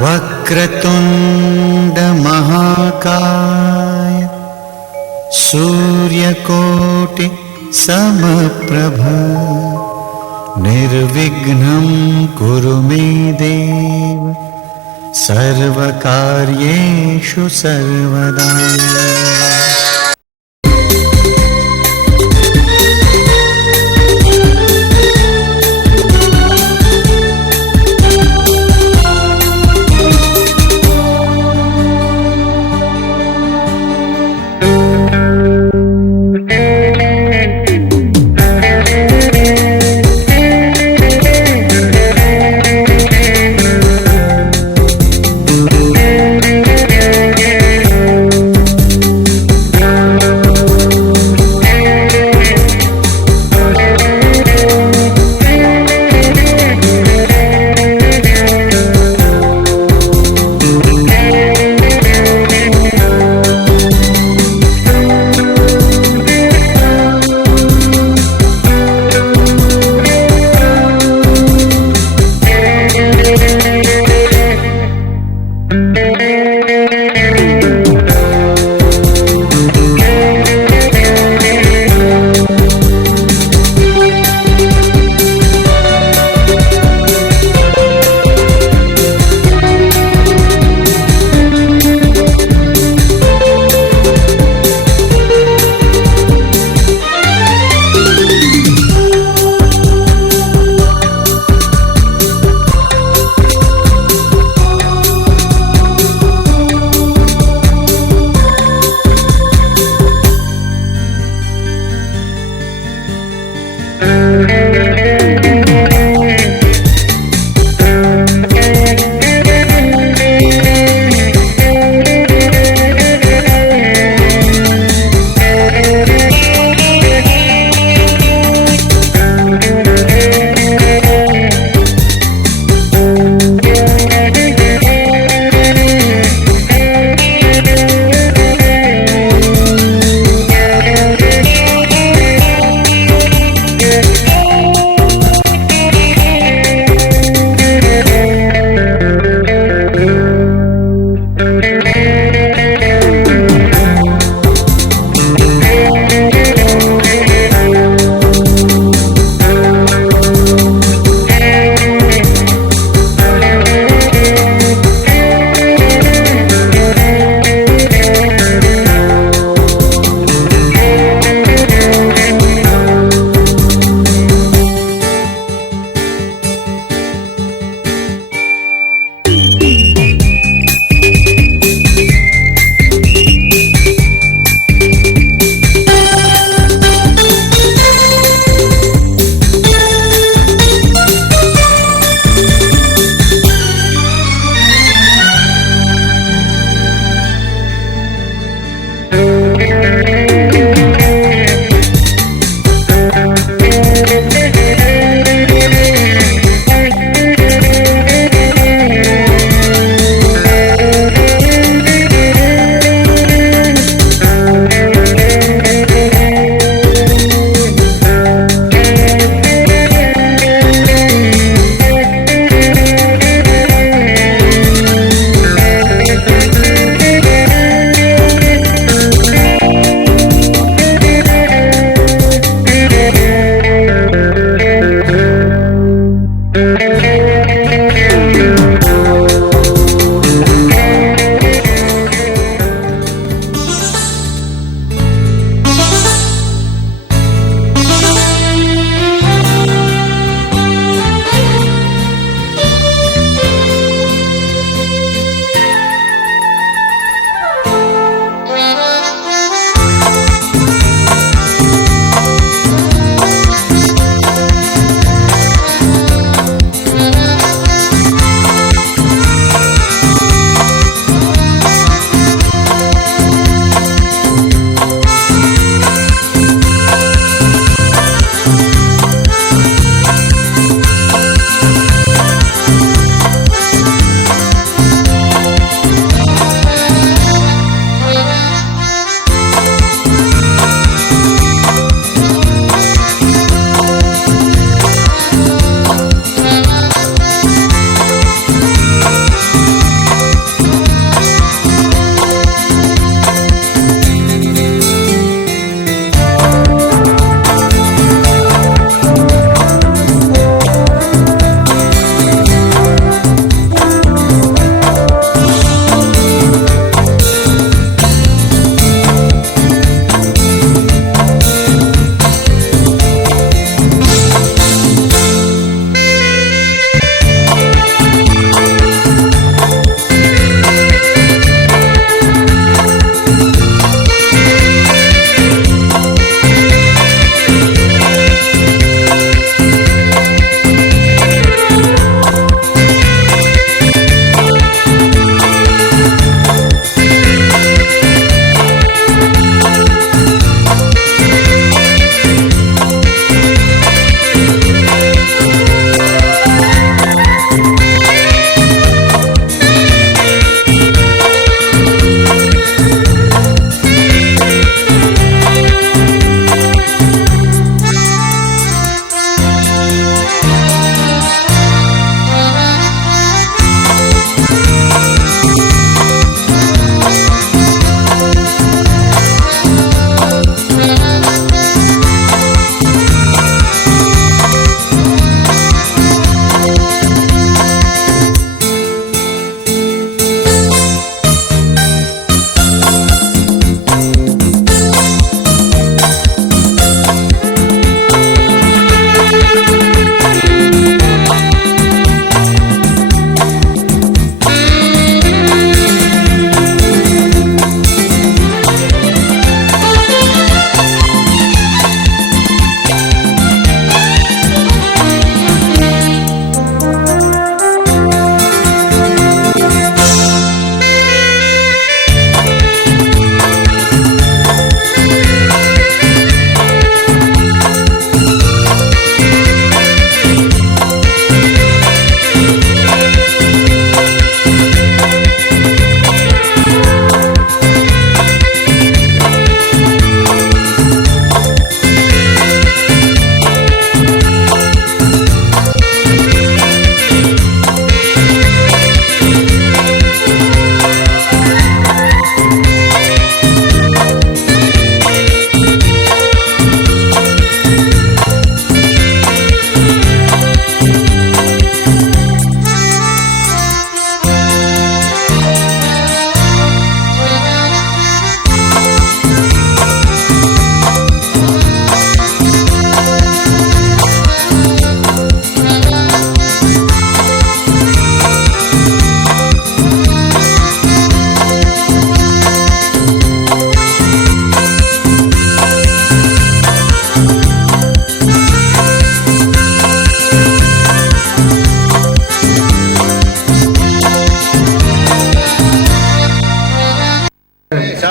वक्रतुंड महाकाय सूर्यकोटि समप्रभ निर्विघ्नं कुरु मे देव सर्वकार्येषु सर्वदा।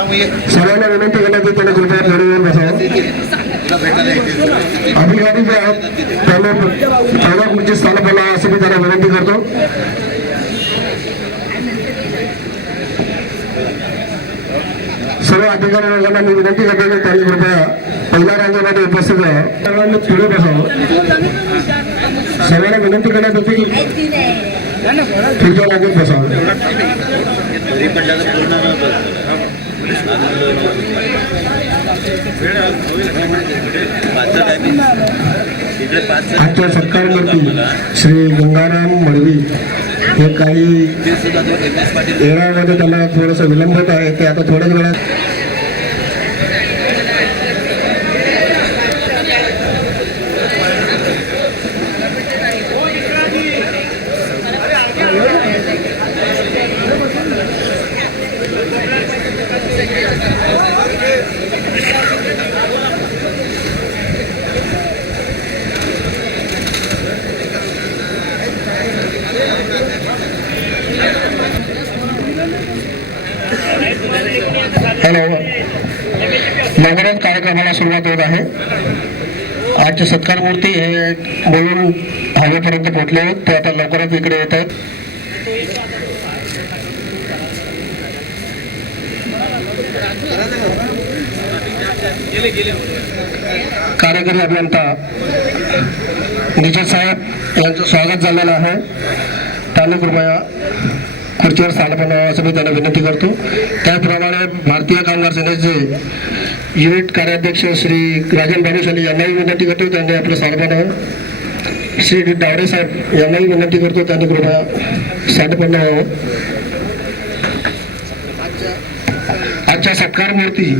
सर्वांना विनंती करण्यात येते त्यांनी कृपया थोडी वेळ बसावं. अधिकारी जे आहेत त्यांना पहिल्या खुर्ची स्थानापन्न असे मी त्यांना विनंती करतो. सर्व अधिकारी वर्गांना मी विनंती करतो की त्यांनी कृपया पहिल्या रांगेमध्ये उपस्थित राहावं. सर्वांनी पुढे बसावं. सर्वांना विनंती करण्यात येते की पुढच्या रांगेत बसावं. आजच्या सत्कारमूर्ती श्री गंगाराम मडवी हे काही येण्यामध्ये त्यांना थोडंसं विलंब होत आहे. ते आता थोड्याच वेळात लवकरच कार्यक्रमाला सुरुवात होत आहे. आजचे सत्कार मूर्ती हे बोलून हायवेपर्यंत पोहोचले आहेत. ते आता लवकरच इकडे येत आहेत. कार्यकारी अभियंता निजत साहेब यांचं स्वागत झालेलं आहे. त्यांनी कृपया खुर्चीवर स्थानापन्न व्हावं असं मी त्यांना विनंती करतो. त्याचप्रमाणे भारतीय कामगार सेनेचे युनिट कार्याध्यक्ष श्री राजन भानुशाली यांनाही विनंती करतो त्यांनी आपलं स्थानापन्न व्हावं. श्री डावरे साहेब यांनाही विनंती करतो त्यांनी कृपया स्थानापन्न व्हावं. आजच्या सत्कार मूर्ती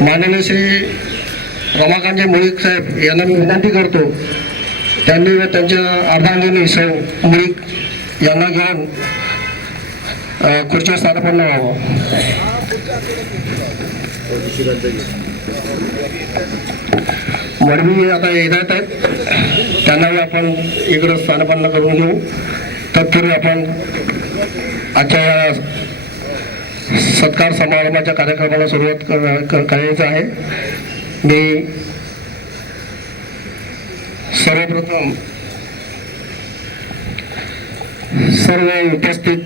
माननीय श्री रमाकांतजी मुळीक साहेब यांना मी विनंती करतो त्यांनी व त्यांच्या अर्धांगिनी सौ मुळीक यांना घेऊन खुर्चीवर स्थानापन्न व्हावं. मडवी आता येत आहेत. त्यांनाही आपण इकडं स्थानापन्न करून घेऊ. तत्पूर्वी आपण आजच्या या सत्कार समारंभाच्या कार्यक्रमाला सुरुवात करायचं आहे. मी सर्वप्रथम सर्व उपस्थित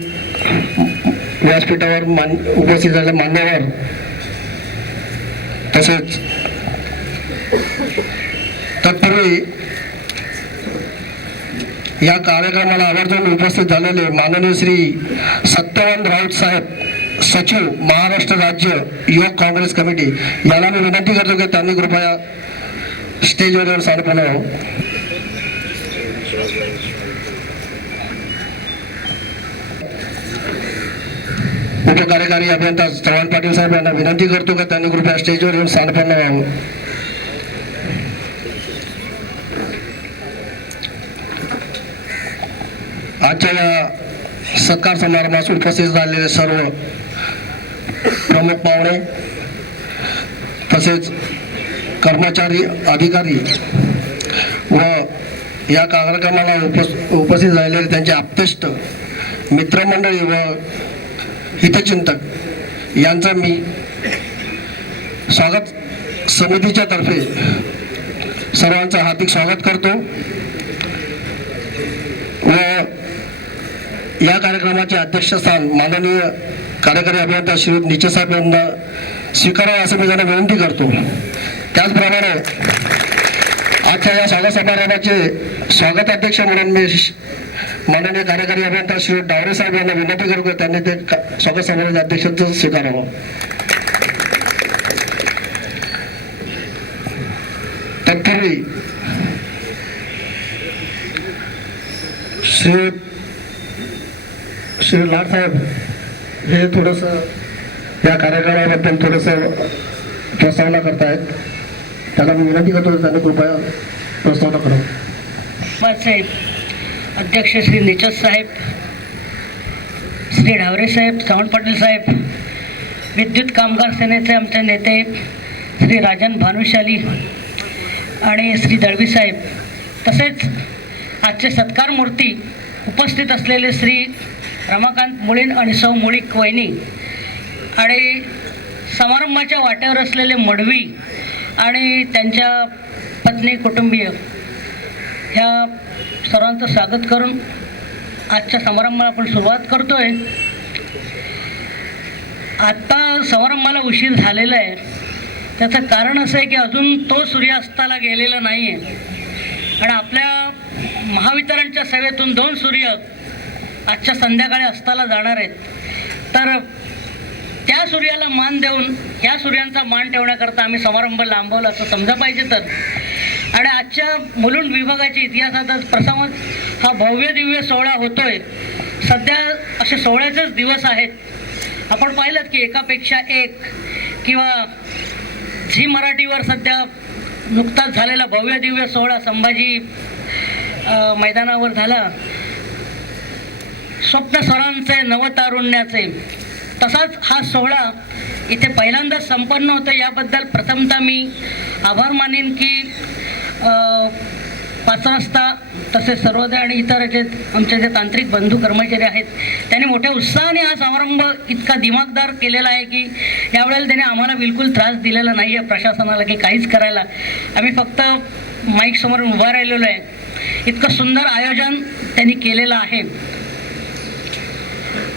व्यासपीठावर उपस्थित झालेल्या मान्यवर तसेच तत्पूर्वी या कार्यक्रमाला आवर्जून उपस्थित झालेले माननीय श्री सत्यवान राऊत साहेब सचिव महाराष्ट्र राज्य युवक काँग्रेस कमिटी याला मी विनंती करतो की त्यांनी कृपया स्टेजवर येऊन स्थानापन्न व्हावं. उपकार्यकारी अभियंता चव्हाण पाटील साहेब यांना विनंती करतो की त्यांनी कृपया स्टेजवर येऊन स्थानापन्न व्हावं. आजच्या या सत्कार समारंभास उपस्थित झालेले सर्व प्रमुख पाहुणे तसेच कर्मचारी अधिकारी व या कार्यक्रमाला उपस्थित झालेले त्यांचे आप्तेष्ट मित्रमंडळी व हितचिंतक यांचं मी स्वागत समितीच्या तर्फे सर्वांचं हार्दिक स्वागत करतो व या कार्यक्रमाचे अध्यक्षस्थान माननीय कार्यकारी अभियंता श्री निचे साहेब यांना स्वीकारावं असं मी त्यांना विनंती करतो. त्याचप्रमाणे आजच्या या स्वागत समारंभाचे स्वागत अध्यक्ष म्हणून मी माननीय कार्यकारी अभियंता श्री डावरे साहेब यांना विनंती करतो त्यांनी ते स्वागत समारंभाचे अध्यक्षांचं स्वीकारावं. तत्पूर्वी श्री लाड साहेब हे थोडंसं या कार्यक्रमाबद्दल थोडंसं प्रस्तावना करतायत. त्यांना मी विनंती करतो त्यांनी कृपया प्रस्तावना करावं. साहेब अध्यक्ष श्री निचत साहेब, श्री ढावरे साहेब, चव्हाण पाटील साहेब, विद्युत कामगार सेनेचे आमचे नेते श्री राजन भानुशाली आणि श्री दळवी साहेब, तसेच आजचे सत्कार मूर्ती उपस्थित असलेले श्री रमाकांत मुळीन आणि सौ मुळीक वहिनी आणि समारंभाच्या वाट्यावर असलेले मडवी आणि त्यांच्या पत्नी कुटुंबीय ह्या सर्वांचं स्वागत करून आजच्या समारंभाला आपण सुरुवात करतोय. आत्ता समारंभाला उशीर झालेला आहे. त्याचं कारण असं आहे की अजून तो सूर्यास्ताला गेलेला नाही आहे आणि आपल्या महावितरणच्या सेवेतून 2 सूर्य आजच्या संध्याकाळी अस्ताला जाणार आहेत. तर त्या सूर्याला मान देऊन ह्या सूर्यांचा मान ठेवण्याकरता आम्ही समारंभ लांबवला असं समजा पाहिजे. तर आणि आजच्या मुलुंड विभागाच्या इतिहासातच प्रथम हा भव्य दिव्य सोहळा होतोय. सध्या असे सोहळ्याचेच दिवस आहेत. आपण पाहिलं की एकापेक्षा एक किंवा झी मराठीवर सध्या नुकताच झालेला भव्य दिव्य सोहळा संभाजी मैदानावर झाला. स्वप्न स्वरांचे नवतारुण्याचे तसाच हा सोहळा इथे पहिल्यांदाच संपन्न होतं. याबद्दल प्रथमतः मी आभार मानेन की 5 वाजता तसेच सर्वोदय आणि इतर जे आमचे जे तांत्रिक बंधू कर्मचारी आहेत त्यांनी मोठ्या उत्साहाने हा समारंभ इतका दिमागदार केलेला आहे की यावेळेला त्याने आम्हाला बिलकुल त्रास दिलेला नाही आहे प्रशासनाला की काहीच करायला. आम्ही फक्त माईक समोर उभा राहिलेलो आहे. इतकं सुंदर आयोजन त्यांनी केलेलं आहे.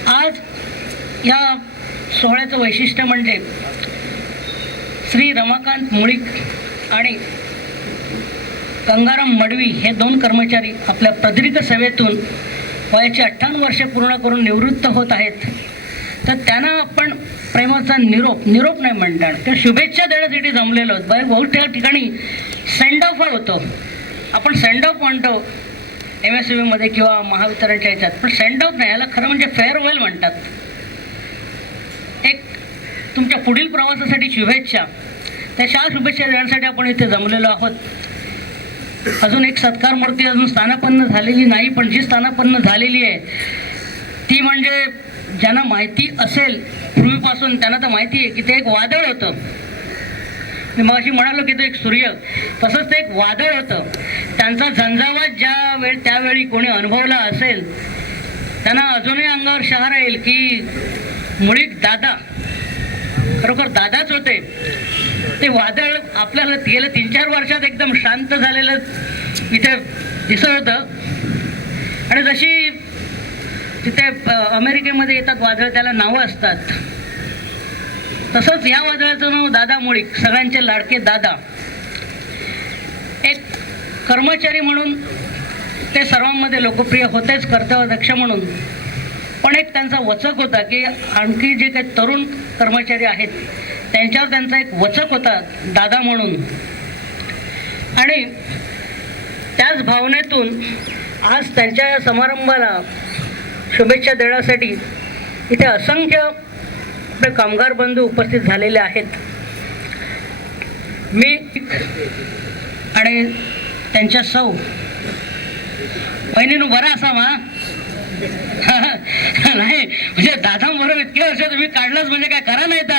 आज या सोहळ्याचं वैशिष्ट्य म्हणजे श्री रमाकांत मुळीक आणि गंगाराम मडवी हे 2 कर्मचारी आपल्या प्रदीर्घ सेवेतून वयाची 58 वर्षे पूर्ण करून निवृत्त होत आहेत. तर त्यांना आपण प्रेमाचा निरोप नाही म्हणणार तर शुभेच्छा देण्यासाठी जमलेलो आहोत. बहुत ठिकाणी सेंड ऑफ होतो. आपण सेंड ऑफ म्हणतो MSCBमध्ये किंवा महावितरणच्या ह्याच्यात, पण सेंड ऑफ नाही, याला खरं म्हणजे फेअरवेल म्हणतात. एक तुमच्या पुढील प्रवासासाठी शुभेच्छा. त्या शुभेच्छा देण्यासाठी आपण इथे जमलेलो आहोत. अजून एक सत्कार मूर्ती अजून स्थानापन्न झालेली नाही, पण जी स्थानापन्न झालेली आहे ती म्हणजे ज्यांना माहिती असेल पूर्वीपासून त्यांना तर माहिती आहे की ते एक वादळ होतं. मी मगाशी म्हणालो की तो एक सूर्य, तसंच ते एक वादळ होतं. त्यांचा झंझावात त्यावेळी कोणी अनुभवला असेल त्यांना अजूनही अंगावर शहारा येईल की मुळीक दादा खरोखर दादाच होते. ते वादळ आपल्याला गेल्या 3-4 वर्षात एकदम शांत झालेलं इथे दिसत होतं. आणि जशी तिथे अमेरिकेमध्ये येतात वादळ त्याला नावं असतात, तसंच या वादळाचं नाव दादा मुळीक, सगळ्यांचे लाडके दादा. एक कर्मचारी म्हणून ते सर्वांमध्ये लोकप्रिय होतेच, कर्तव्यदक्ष म्हणून, पण एक त्यांचा वचक होता की आणखी जे काही तरुण कर्मचारी आहेत त्यांच्यावर त्यांचा एक वचक होता दादा म्हणून. आणि त्याच भावनेतून आज त्यांच्या या समारंभाला शुभेच्छा देण्यासाठी इथे असंख्य आपले कामगार बंधू उपस्थित झालेले आहेत. मी आणि त्यांच्या सौ बहिणीनं बरा असावा नाही म्हणजे दादा बरोबर इतके वर्ष तुम्ही काढलंच म्हणजे काय करा नाही तर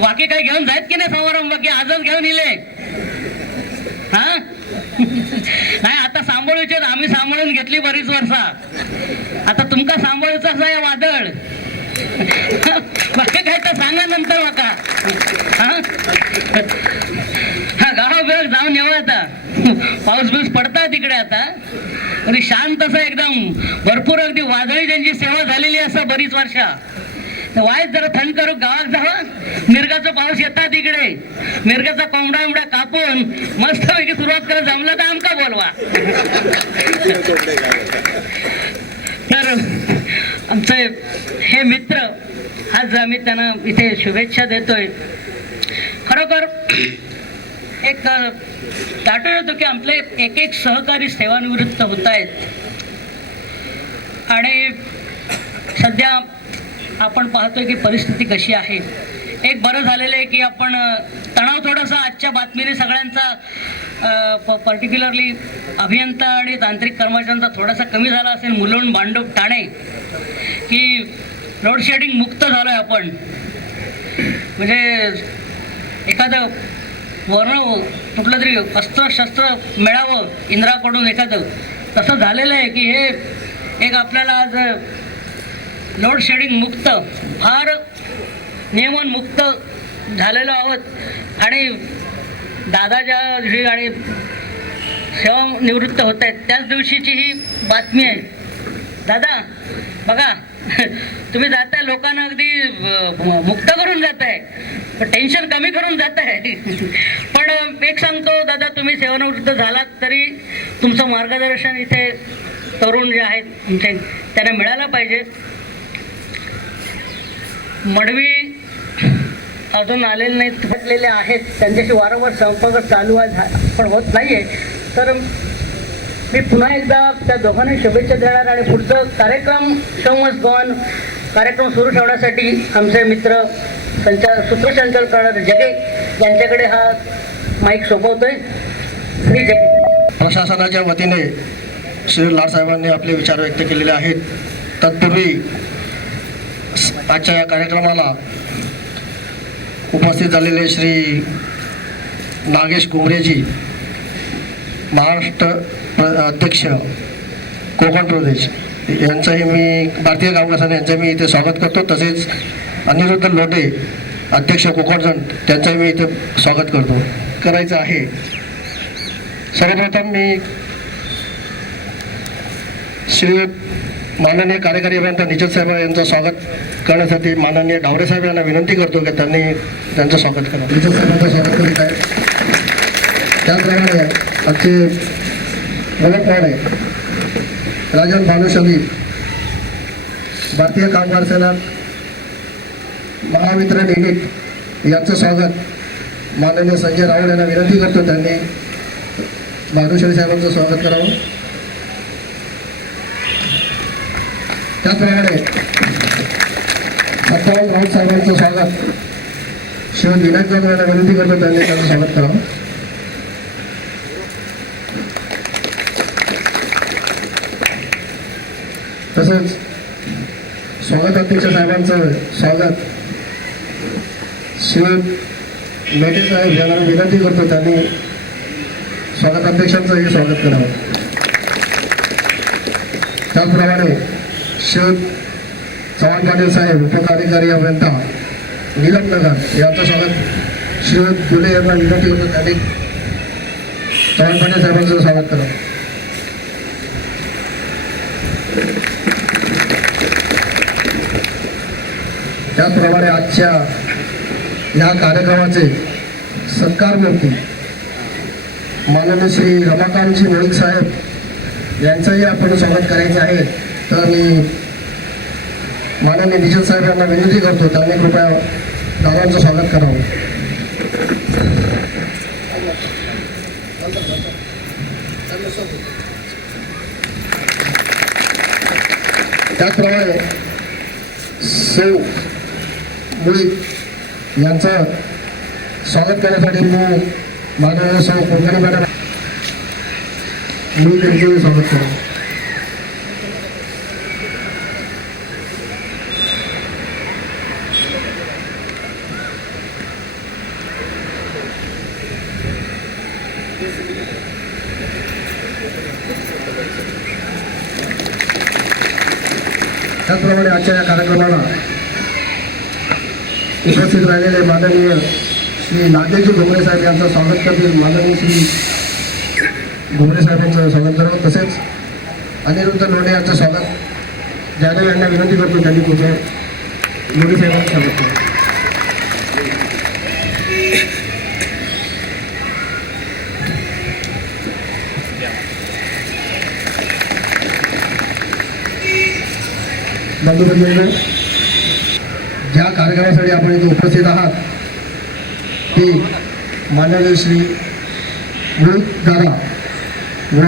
बाकी काही घेऊन जायत की नाही समारंभ की आजच घेऊन इले हा नाही. आता सांभाळूचे आम्ही सांभाळून घेतली बरीच वर्षा, आता तुमका सांभाळूचं असं या वादळ बाकी काय तर सांगा नंतर माका. हा गाडा वेळ जाऊन येऊ. आता पाऊस बिऊस पडता तिकडे आता तरी शांत असं एकदम भरपूर अगदी वादळी त्यांची सेवा झालेली असं बरीच वर्षा. वाईट जरा थंड करू गावात जावं, मिरगाचा पाऊस येतात तिकडे, मिरगाचा कोंबडा उमडा कापून मस्तपैकी सुरुवात करत जमलं तर आमका बोलवा. तर आमचे हे मित्र आज आम्ही त्यांना इथे शुभेच्छा देतोय. खरोखर एक दाटून येतो की आपले एक सहकारी सेवानिवृत्त होत आहेत आणि सध्या आपण पाहतोय की परिस्थिती कशी आहे. एक बरं झालेलं आहे की आपण तणाव थोडासा आजच्या बातमीने सगळ्यांचा पर्टिक्युलरली अभियंता आणि तांत्रिक कर्मचाऱ्यांचा थोडासा कमी झाला असेल. मुलुंड, भांडूप, ठाणे की लोड शेडिंग मुक्त झालोय आपण. म्हणजे एखादं वर्ण कुठलं तरी अस्त्र शस्त्र मिळावं इंद्राकडून एखादं तसं झालेलं आहे की हे एक आपल्याला आज लोड शेडिंग मुक्त, फार नियमन मुक्त झालेलो आहोत आणि दादा ज्या दिवशी आणि सेवानिवृत्त होत आहेत त्याच दिवशीची ही बातमी आहे. दादा बघा तुम्ही जाताय लोकांना अगदी मुक्त करून जाताय, टेन्शन कमी करून जाताय. पण एक सांगतो दादा, तुम्ही सेवानिवृत्त झालात तरी तुमचं मार्गदर्शन इथे तरुण जे आहेत तुमचे त्यांना मिळायला पाहिजे. मडवी अजून आलेले नाहीत, फटलेले आहेत, त्यांच्याशी वारंवार संपर्क चालू आहे पण होत नाही आहे. तर मी पुन्हा एकदा त्या दोघांना शुभेच्छा देणार आणि पुढचं कार्यक्रम शो मस्ट गो ऑन कार्यक्रम सुरू ठेवण्यासाठी आमचे मित्र सूत्रसंचालन करणारे जगे यांच्याकडे हा माईक सोपवतोय. श्री जगे. प्रशासनाच्या वतीने श्री लाडसाहेबांनी आपले विचार व्यक्त केलेले आहेत. तत्पूर्वी आजच्या या कार्यक्रमाला उपस्थित झालेले श्री नागेश कुमरेजी, महाराष्ट्र अध्यक्ष कोकण प्रदेश यांचंही मी भारतीय कामगार संघ यांचं मी इथे स्वागत करतो. तसेच अनिरुद्ध लोटे अध्यक्ष कोकणजन त्यांचंही मी इथे स्वागत करायचं आहे. सर्वप्रथम मी श्री माननीय कार्यकारी अभियंता निचत साहेब यांचं स्वागत करण्यासाठी माननीय ढावरे साहेब यांना विनंती करतो की त्यांनी त्यांचं स्वागत करा. निचत साहेबांचं स्वागत करीत आहे. त्याचप्रमाणे आजचे आहे राजन भानुशाली, भारतीय कामगार सेना महावितरण युनिट यांचं स्वागत माननीय संजय राऊळ यांना विनंती करतो त्यांनी भानुशाली साहेबांचं स्वागत करावं. त्याचप्रमाणे सत्तावन्न राऊत साहेबांचं स्वागत शिव विनायक जाधव यांना विनंती करतो त्यांनी त्यांचं स्वागत करावं. तसंच स्वागताध्यक्ष साहेबांचं स्वागत शिव मेटे साहेब यांना विनंती करतो त्यांनी स्वागताध्यक्षांचंही स्वागत करावं. त्याचप्रमाणे शिव चव्हाण पाटील साहेब उपकार्यकारी अभियंता निलमनगर यांचं स्वागत शिव फुले यांना विनंती करतो त्यांनी चव्हाण पाटील साहेबांचं स्वागत करावं. त्याचप्रमाणे आजच्या या कार्यक्रमाचे सत्कारमूर्ती माननीय श्री रमाकांतजी मोळीक साहेब यांचंही आपण स्वागत करायचं आहे. तर मी माननीय निजत साहेब यांना विनंती करतो त्यांनी कृपया दादांचं स्वागत करावं. त्याचप्रमाणे सौ मुळीक यांचं स्वागत करण्यासाठी मी माननीय सौ कोकणी मॅडम मुळीक यांचंही स्वागत करा. त्याचप्रमाणे आजच्या या कार्यक्रमाला उपस्थित राहिलेले माननीय श्री नागेशजी घुमरे साहेब यांचं स्वागत करतील. माननीय श्री घुमरे साहेबांचं स्वागत करावं. तसेच अनिरुद्ध लोढे यांचं स्वागत जाधव यांना विनंती करतो त्यांनी कृपया लोढे साहेबांचं स्वागत करावं. बंधुभगिनींनो, ज्या कार्यक्रमासाठी आपण इथे उपस्थित आहात ते माननीय श्री दादा व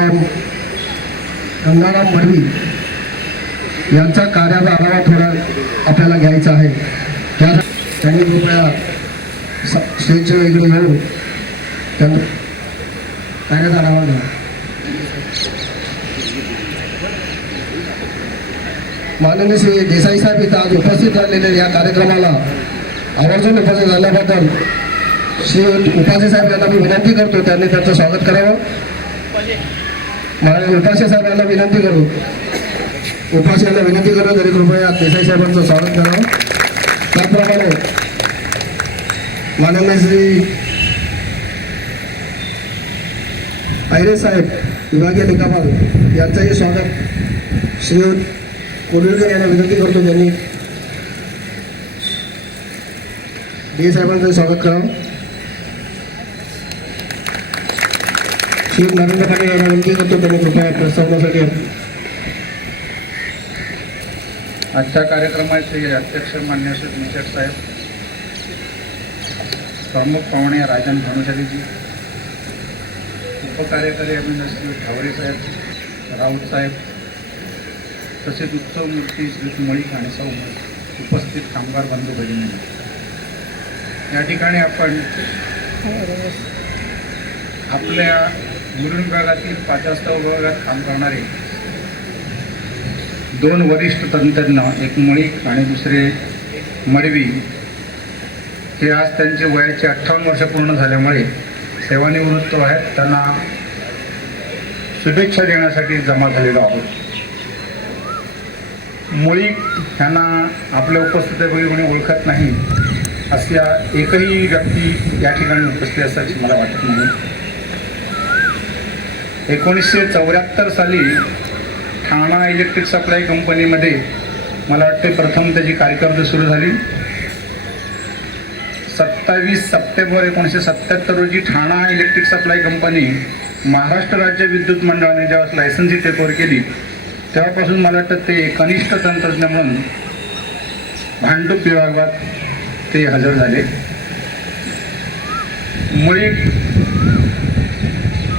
गंगाराम मडवी यांचा कार्याचा आढावा थोडा आपल्याला घ्यायचा आहे. त्यांनी कृपया स्टेजच्या इकडे येऊन त्यांना कार्याचा आढावा घ्या. माननीय श्री देसाई साहेब इथं आज उपस्थित झालेले या कार्यक्रमाला आवर्जून उपस्थित झाल्याबद्दल श्री उपासे साहेब यांना मी विनंती करतो त्यांनी त्यांचं स्वागत करावं. माननीय उपासे साहेब यांना विनंती करू. उपस्थितांना विनंती करतो तरी कृपया देसाई साहेबांचं स्वागत करावं. त्याप्रमाणे माननीय श्री आयरे साहेब विभागीय निकामाल यांचंही स्वागत श्रीयुत कोल्हटकर यांना विनंती करतो त्यांनी डी साहेबांचं स्वागत करावं. श्रीयुत नरेंद्र पाटील यांना विनंती करतो त्यांनी कृपया प्रस्तावनासाठी आजच्या कार्यक्रमाचे अध्यक्ष मान्य श्री निचट साहेब, प्रमुख पाहुणे राजन भानुशालीजी, उपकार्यकारी अभिनंदन श्री ठावरे साहेब, राऊत साहेब, तसेच उत्सव मूर्ती श्री मळीक आणि सौ उपस्थित कामगार बंधू भगिनी, या ठिकाणी आपण आपल्या मुरुड विभागातील 5 विभागात काम करणारे 2 वरिष्ठ तंत्रज्ञ, एक मळीक आणि दुसरे मडवी, हे आज त्यांचे वयाचे 58 वर्ष पूर्ण झाल्यामुळे सेवानिवृत्त आहेत. त्यांना शुभेच्छा देण्यासाठी जमा झालेलो आहोत. मळीक यांना आपल्या उपस्थितीपैकी कोणी ओळखत नाही अशा एकही व्यक्ती या ठिकाणी उपस्थित असल्याची मला वाटत नाही. 1974 साली ठाणा इलेक्ट्रिक सप्लाय कंपनीमध्ये मला वाटते प्रथम त्याची कारकीर्द सुरू झाली. 27 सप्टेंबर 1977 रोजी ठाणा इलेक्ट्रिक सप्लाय कंपनी महाराष्ट्र राज्य विद्युत मंडळाने जेव्हा लायसन्सी टेकओव्हर केली तेव्हापासून मला वाटतं ते कनिष्ठ तंत्रज्ञ म्हणून भांडूप विभागात ते हजर झाले. मुळे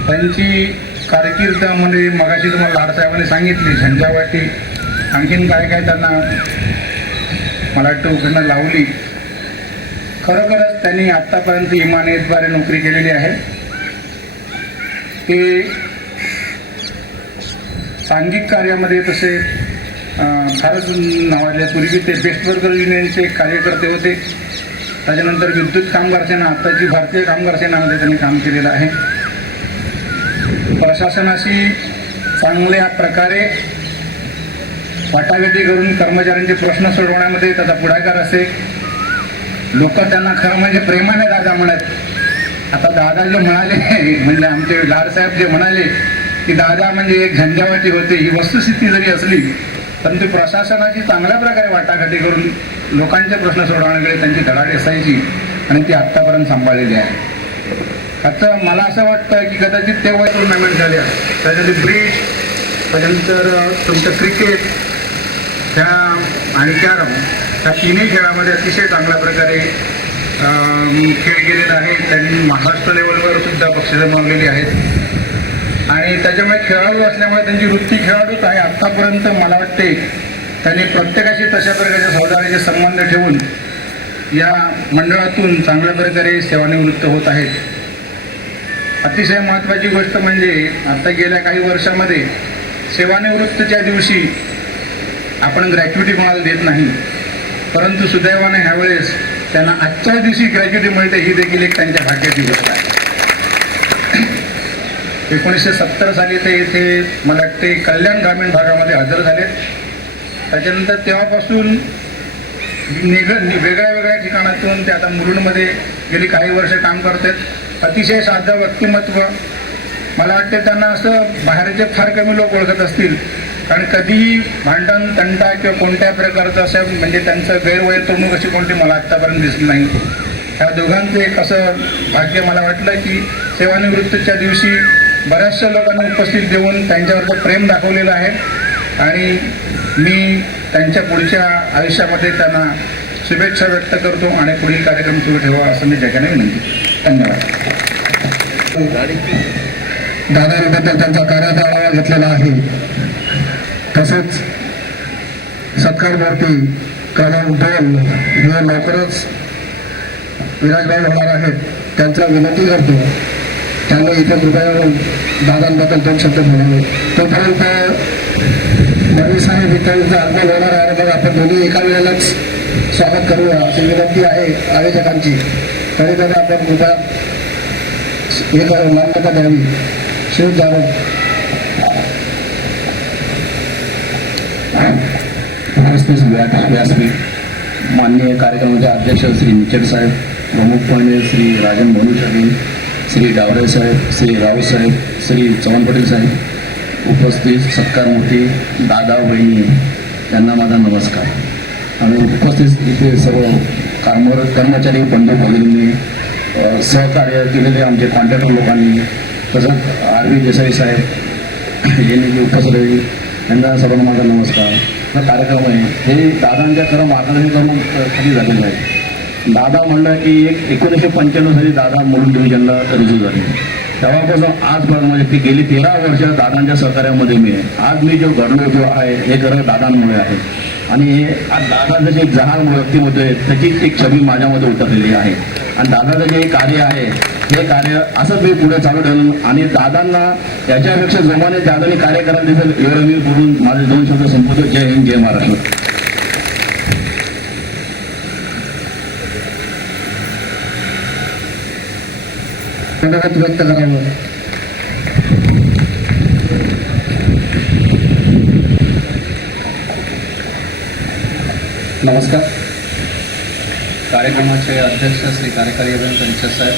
त्यांची कारकीर्दमध्ये मगाशी तुम्हाला लाडसाहेबांनी सांगितली झंझावाटी, आणखीन काय काय त्यांना मला वाटतं उघडणं लावली. खरोखरच त्यांनी आत्तापर्यंत इमानतद्वारे नोकरी केलेली आहे. ते सांघिक कार्यामध्ये तसे फारच नावाजले. पूर्वी ते बेस्ट वर्कर युनियनचे कार्यकर्ते होते. त्याच्यानंतर विद्युत कामगार सेना, आत्ताची भारतीय कामगार सेनामध्ये त्यांनी काम केलेलं आहे. प्रशासनाशी चांगल्या प्रकारे वाटाघाटी करून कर्मचाऱ्यांचे प्रश्न सोडवण्यामध्ये त्याचा पुढाकार असे. लोक त्यांना खरं म्हणजे प्रेमाने दादा म्हणत. आता दादा जे म्हणाले म्हणजे आमचे लाडसाहेब जे म्हणाले की दादा म्हणजे एक झंझावाटी होते, ही वस्तुस्थिती जरी असली परंतु प्रशासनाची चांगल्या प्रकारे वाटाघाटी करून लोकांचे प्रश्न सोडवण्याकडे त्यांची धडाडी असायची आणि ती आत्तापर्यंत सांभाळलेली आहे. आता मला असं वाटतं की कदाचित तेव्हा टुर्नामेंट झाल्या, त्याच्यानंतर ब्रिज, त्याच्यानंतर तुमचं क्रिकेट ह्या आणि कॅरम, ह्या तिन्ही खेळामध्ये अतिशय चांगल्या प्रकारे खेळ केलेला आहे. त्यांनी महाराष्ट्र लेवलवर सुद्धा बक्षिसं मिळवलेली आहेत आणि त्याच्यामुळे खेळाडू असल्यामुळे त्यांची वृत्ती खेळाडूच आहे. आत्तापर्यंत मला वाटते त्यांनी प्रत्येकाशी तशा प्रकारचे सौदार्याचे संबंध ठेवून या मंडळातून चांगल्या प्रकारे सेवानिवृत्त होत आहेत. अतिशय महत्त्वाची गोष्ट म्हणजे आता गेल्या काही वर्षामध्ये सेवानिवृत्तीच्या दिवशी आपण ग्रॅच्युटी कोणाला देत नाही, परंतु सुदैवाने ह्यावेळेस त्यांना आजच्या दिवशी ग्रॅच्युटी मिळते, ही देखील एक त्यांच्या भाग्याची गोष्ट आहे. 1970 साली ते इथे मला वाटते कल्याण ग्रामीण भागामध्ये हजर झाले. त्याच्यानंतर तेव्हापासून वेगळ्या वेगळ्या ठिकाणातून ते आता मुरुडमध्ये गेली काही वर्ष काम करतात. अतिशय साधं व्यक्तिमत्व. मला वाटते त्यांना असं बाहेरचे फार कमी लोक ओळखत असतील, कारण कधीही भांडण तंटा किंवा कोणत्या प्रकारचं असं म्हणजे त्यांचं गैरवर्तणूक अशी कोणती मला आत्तापर्यंत दिसली नाही. ह्या दोघांचं एक असं भाग्य मला वाटलं की सेवानिवृत्तीच्या दिवशी बऱ्याचशा लोकांना उपस्थित देऊन त्यांच्यावरचं प्रेम दाखवलेलं आहे आणि मी त्यांच्या पुढच्या आयुष्यामध्ये त्यांना शुभेच्छा व्यक्त करतो आणि पुढील कार्यक्रम सुरू ठेवा असं मी जगाने विनंती. धन्यवाद. दादांबद्दल त्यांचा कार्याचा आढावा घेतलेला आहे. तसेच सत्कार मूर्ती क्रमांक 2 हे लवकरच विराजमान होणार आहेत. त्यांचा विनंती करतो त्यामुळे इथे कृपया दादांबद्दल 2 शब्द बोलावे. तोपर्यंत नवी साहेब इत्यादींचं आगमन होणार आहे. मग आपण दोन्ही एका वेळेलाच स्वागत करूया अशी विनंती आहे आयोजकांची. तरी त्यांना आपण कृपया एक मान्यता द्यावी. शिव जाधव. उपस्थित व्यासपीठ, माननीय कार्यक्रमाचे अध्यक्ष श्री निचट साहेब, प्रमुखपणे श्री राजन मोनुशरी, श्री डावरे साहेब, श्री राऊत साहेब, श्री चव्हाण पाटील साहेब, उपस्थित सत्कारमूर्ती दादा वहिनी यांना माझा नमस्कार. आणि उपस्थित इथे सर्व कर्मचारी बंधू भगिनींनी, सहकार्य केलेले आमचे कॉन्ट्रॅक्टर लोकांनी, तसंच आर.व्ही. देसाई साहेब यांनी उपस्थित राहिली, यांना सर्वांना माझा नमस्कार. हा कार्यक्रम आहे हे दादांच्या खरं मार्गदर्शन करून खाली झालेलं आहे. दादा म्हणलं की 1995 साली दादा मुलुंड डिव्हिजनला रुजू झाले. तेव्हापासून आजपर्यंत म्हणजे ती गेली 13 वर्ष दादांच्या सहकार्यामध्ये मी आहे. आज मी जो घडलो जो आहे हे खरं दादांमुळे आहे. आणि हे आज दादाचं जे जहाल व्यक्तिमत्व आहे त्याचीच एक छबी माझ्यामध्ये उतरलेली आहे. आणि दादाचं जे कार्य आहे हे कार्य असंच मी पुढे चालू ठेवलं. आणि दादांना याच्यापेक्षा जोमाने दादांनी कार्य करायला दिसेल एवढं मी बोलून माझे 2 शब्द संपवतो. जय हिंद, जय महाराष्ट्र. धन्यवाद व्यक्त करावं. नमस्कार. कार्यक्रमाचे अध्यक्ष श्री कार्यकारी अभियंता निचत साहेब,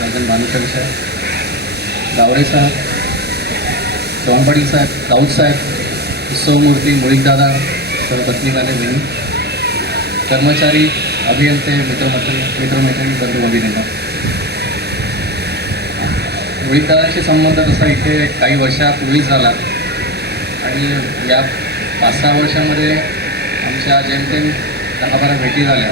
राजन भानुशाली साहेब, गावरे साहेब, चव्हाण पाटील साहेब, राऊत साहेब, उत्सवमूर्ती मुळीकदादा, सर्व पत्नीकाले बहिणी, कर्मचारी, अभियंते, मित्रमैत्रिणी, बंधू भगिनींना. मुळीकदादांशी संबंध तसा इथे काही वर्षापूर्वीच झाला आणि या 5-6 वर्षामध्ये आमच्या जेमतेम 10-12 भेटी झाल्या.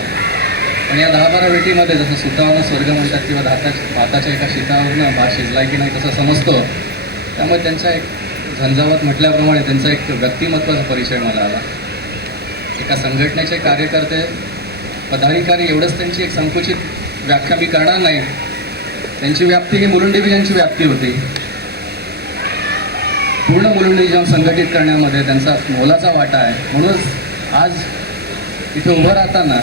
पण या 10-12 भेटीमध्ये जसं सुतावनं स्वर्ग म्हणतात किंवा भाताच्या एका शितावरनं भात शिजलाय की नाही तसं समजतो. त्यामुळे त्यांचा एक झंझावत म्हटल्याप्रमाणे त्यांचा एक व्यक्तिमत्वाचा परिचय मला आला. एका संघटनेचे कार्यकर्ते, पदाधिकारी एवढंच त्यांची एक संकुचित व्याख्या मी करणार नाही. त्यांची व्याप्ती ही मुलुंड डिव्हिजनची व्याप्ती होती. पूर्ण मुलुंड डिव्हिजन संघटित करण्यामध्ये त्यांचा मोलाचा वाटा आहे. म्हणूनच आज इथे उभं राहताना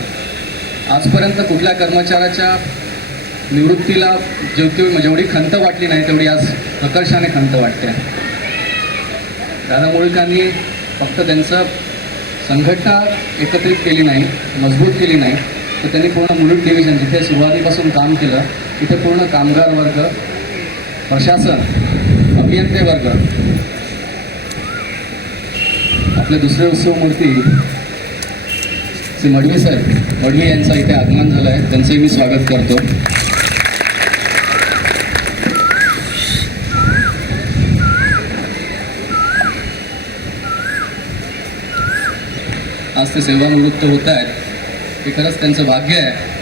आजपर्यंत कुठल्या कर्मचाऱ्याच्या निवृत्तीला जेवढी खंत वाटली नाही तेवढी आज प्रकर्षाने खंत वाटते. दादा मुळीकांनी फक्त त्यांचं संघटना एकत्रित केली नाही, मजबूत केली नाही, तर त्यांनी पूर्ण मुलुंड डिव्हिजन जिथे सुरुवातीपासून काम केलं तिथे पूर्ण कामगार वर्ग, प्रशासन, अभियंते वर्ग, आपले दुसरे उत्सवमूर्ती श्री मडवी साहेब, मडवी यांचं इथे आगमन झालं आहे, त्यांचंही मी स्वागत करतो. आज ते सेवानिवृत्त होत आहेत, हे खरंच त्यांचं भाग्य आहे.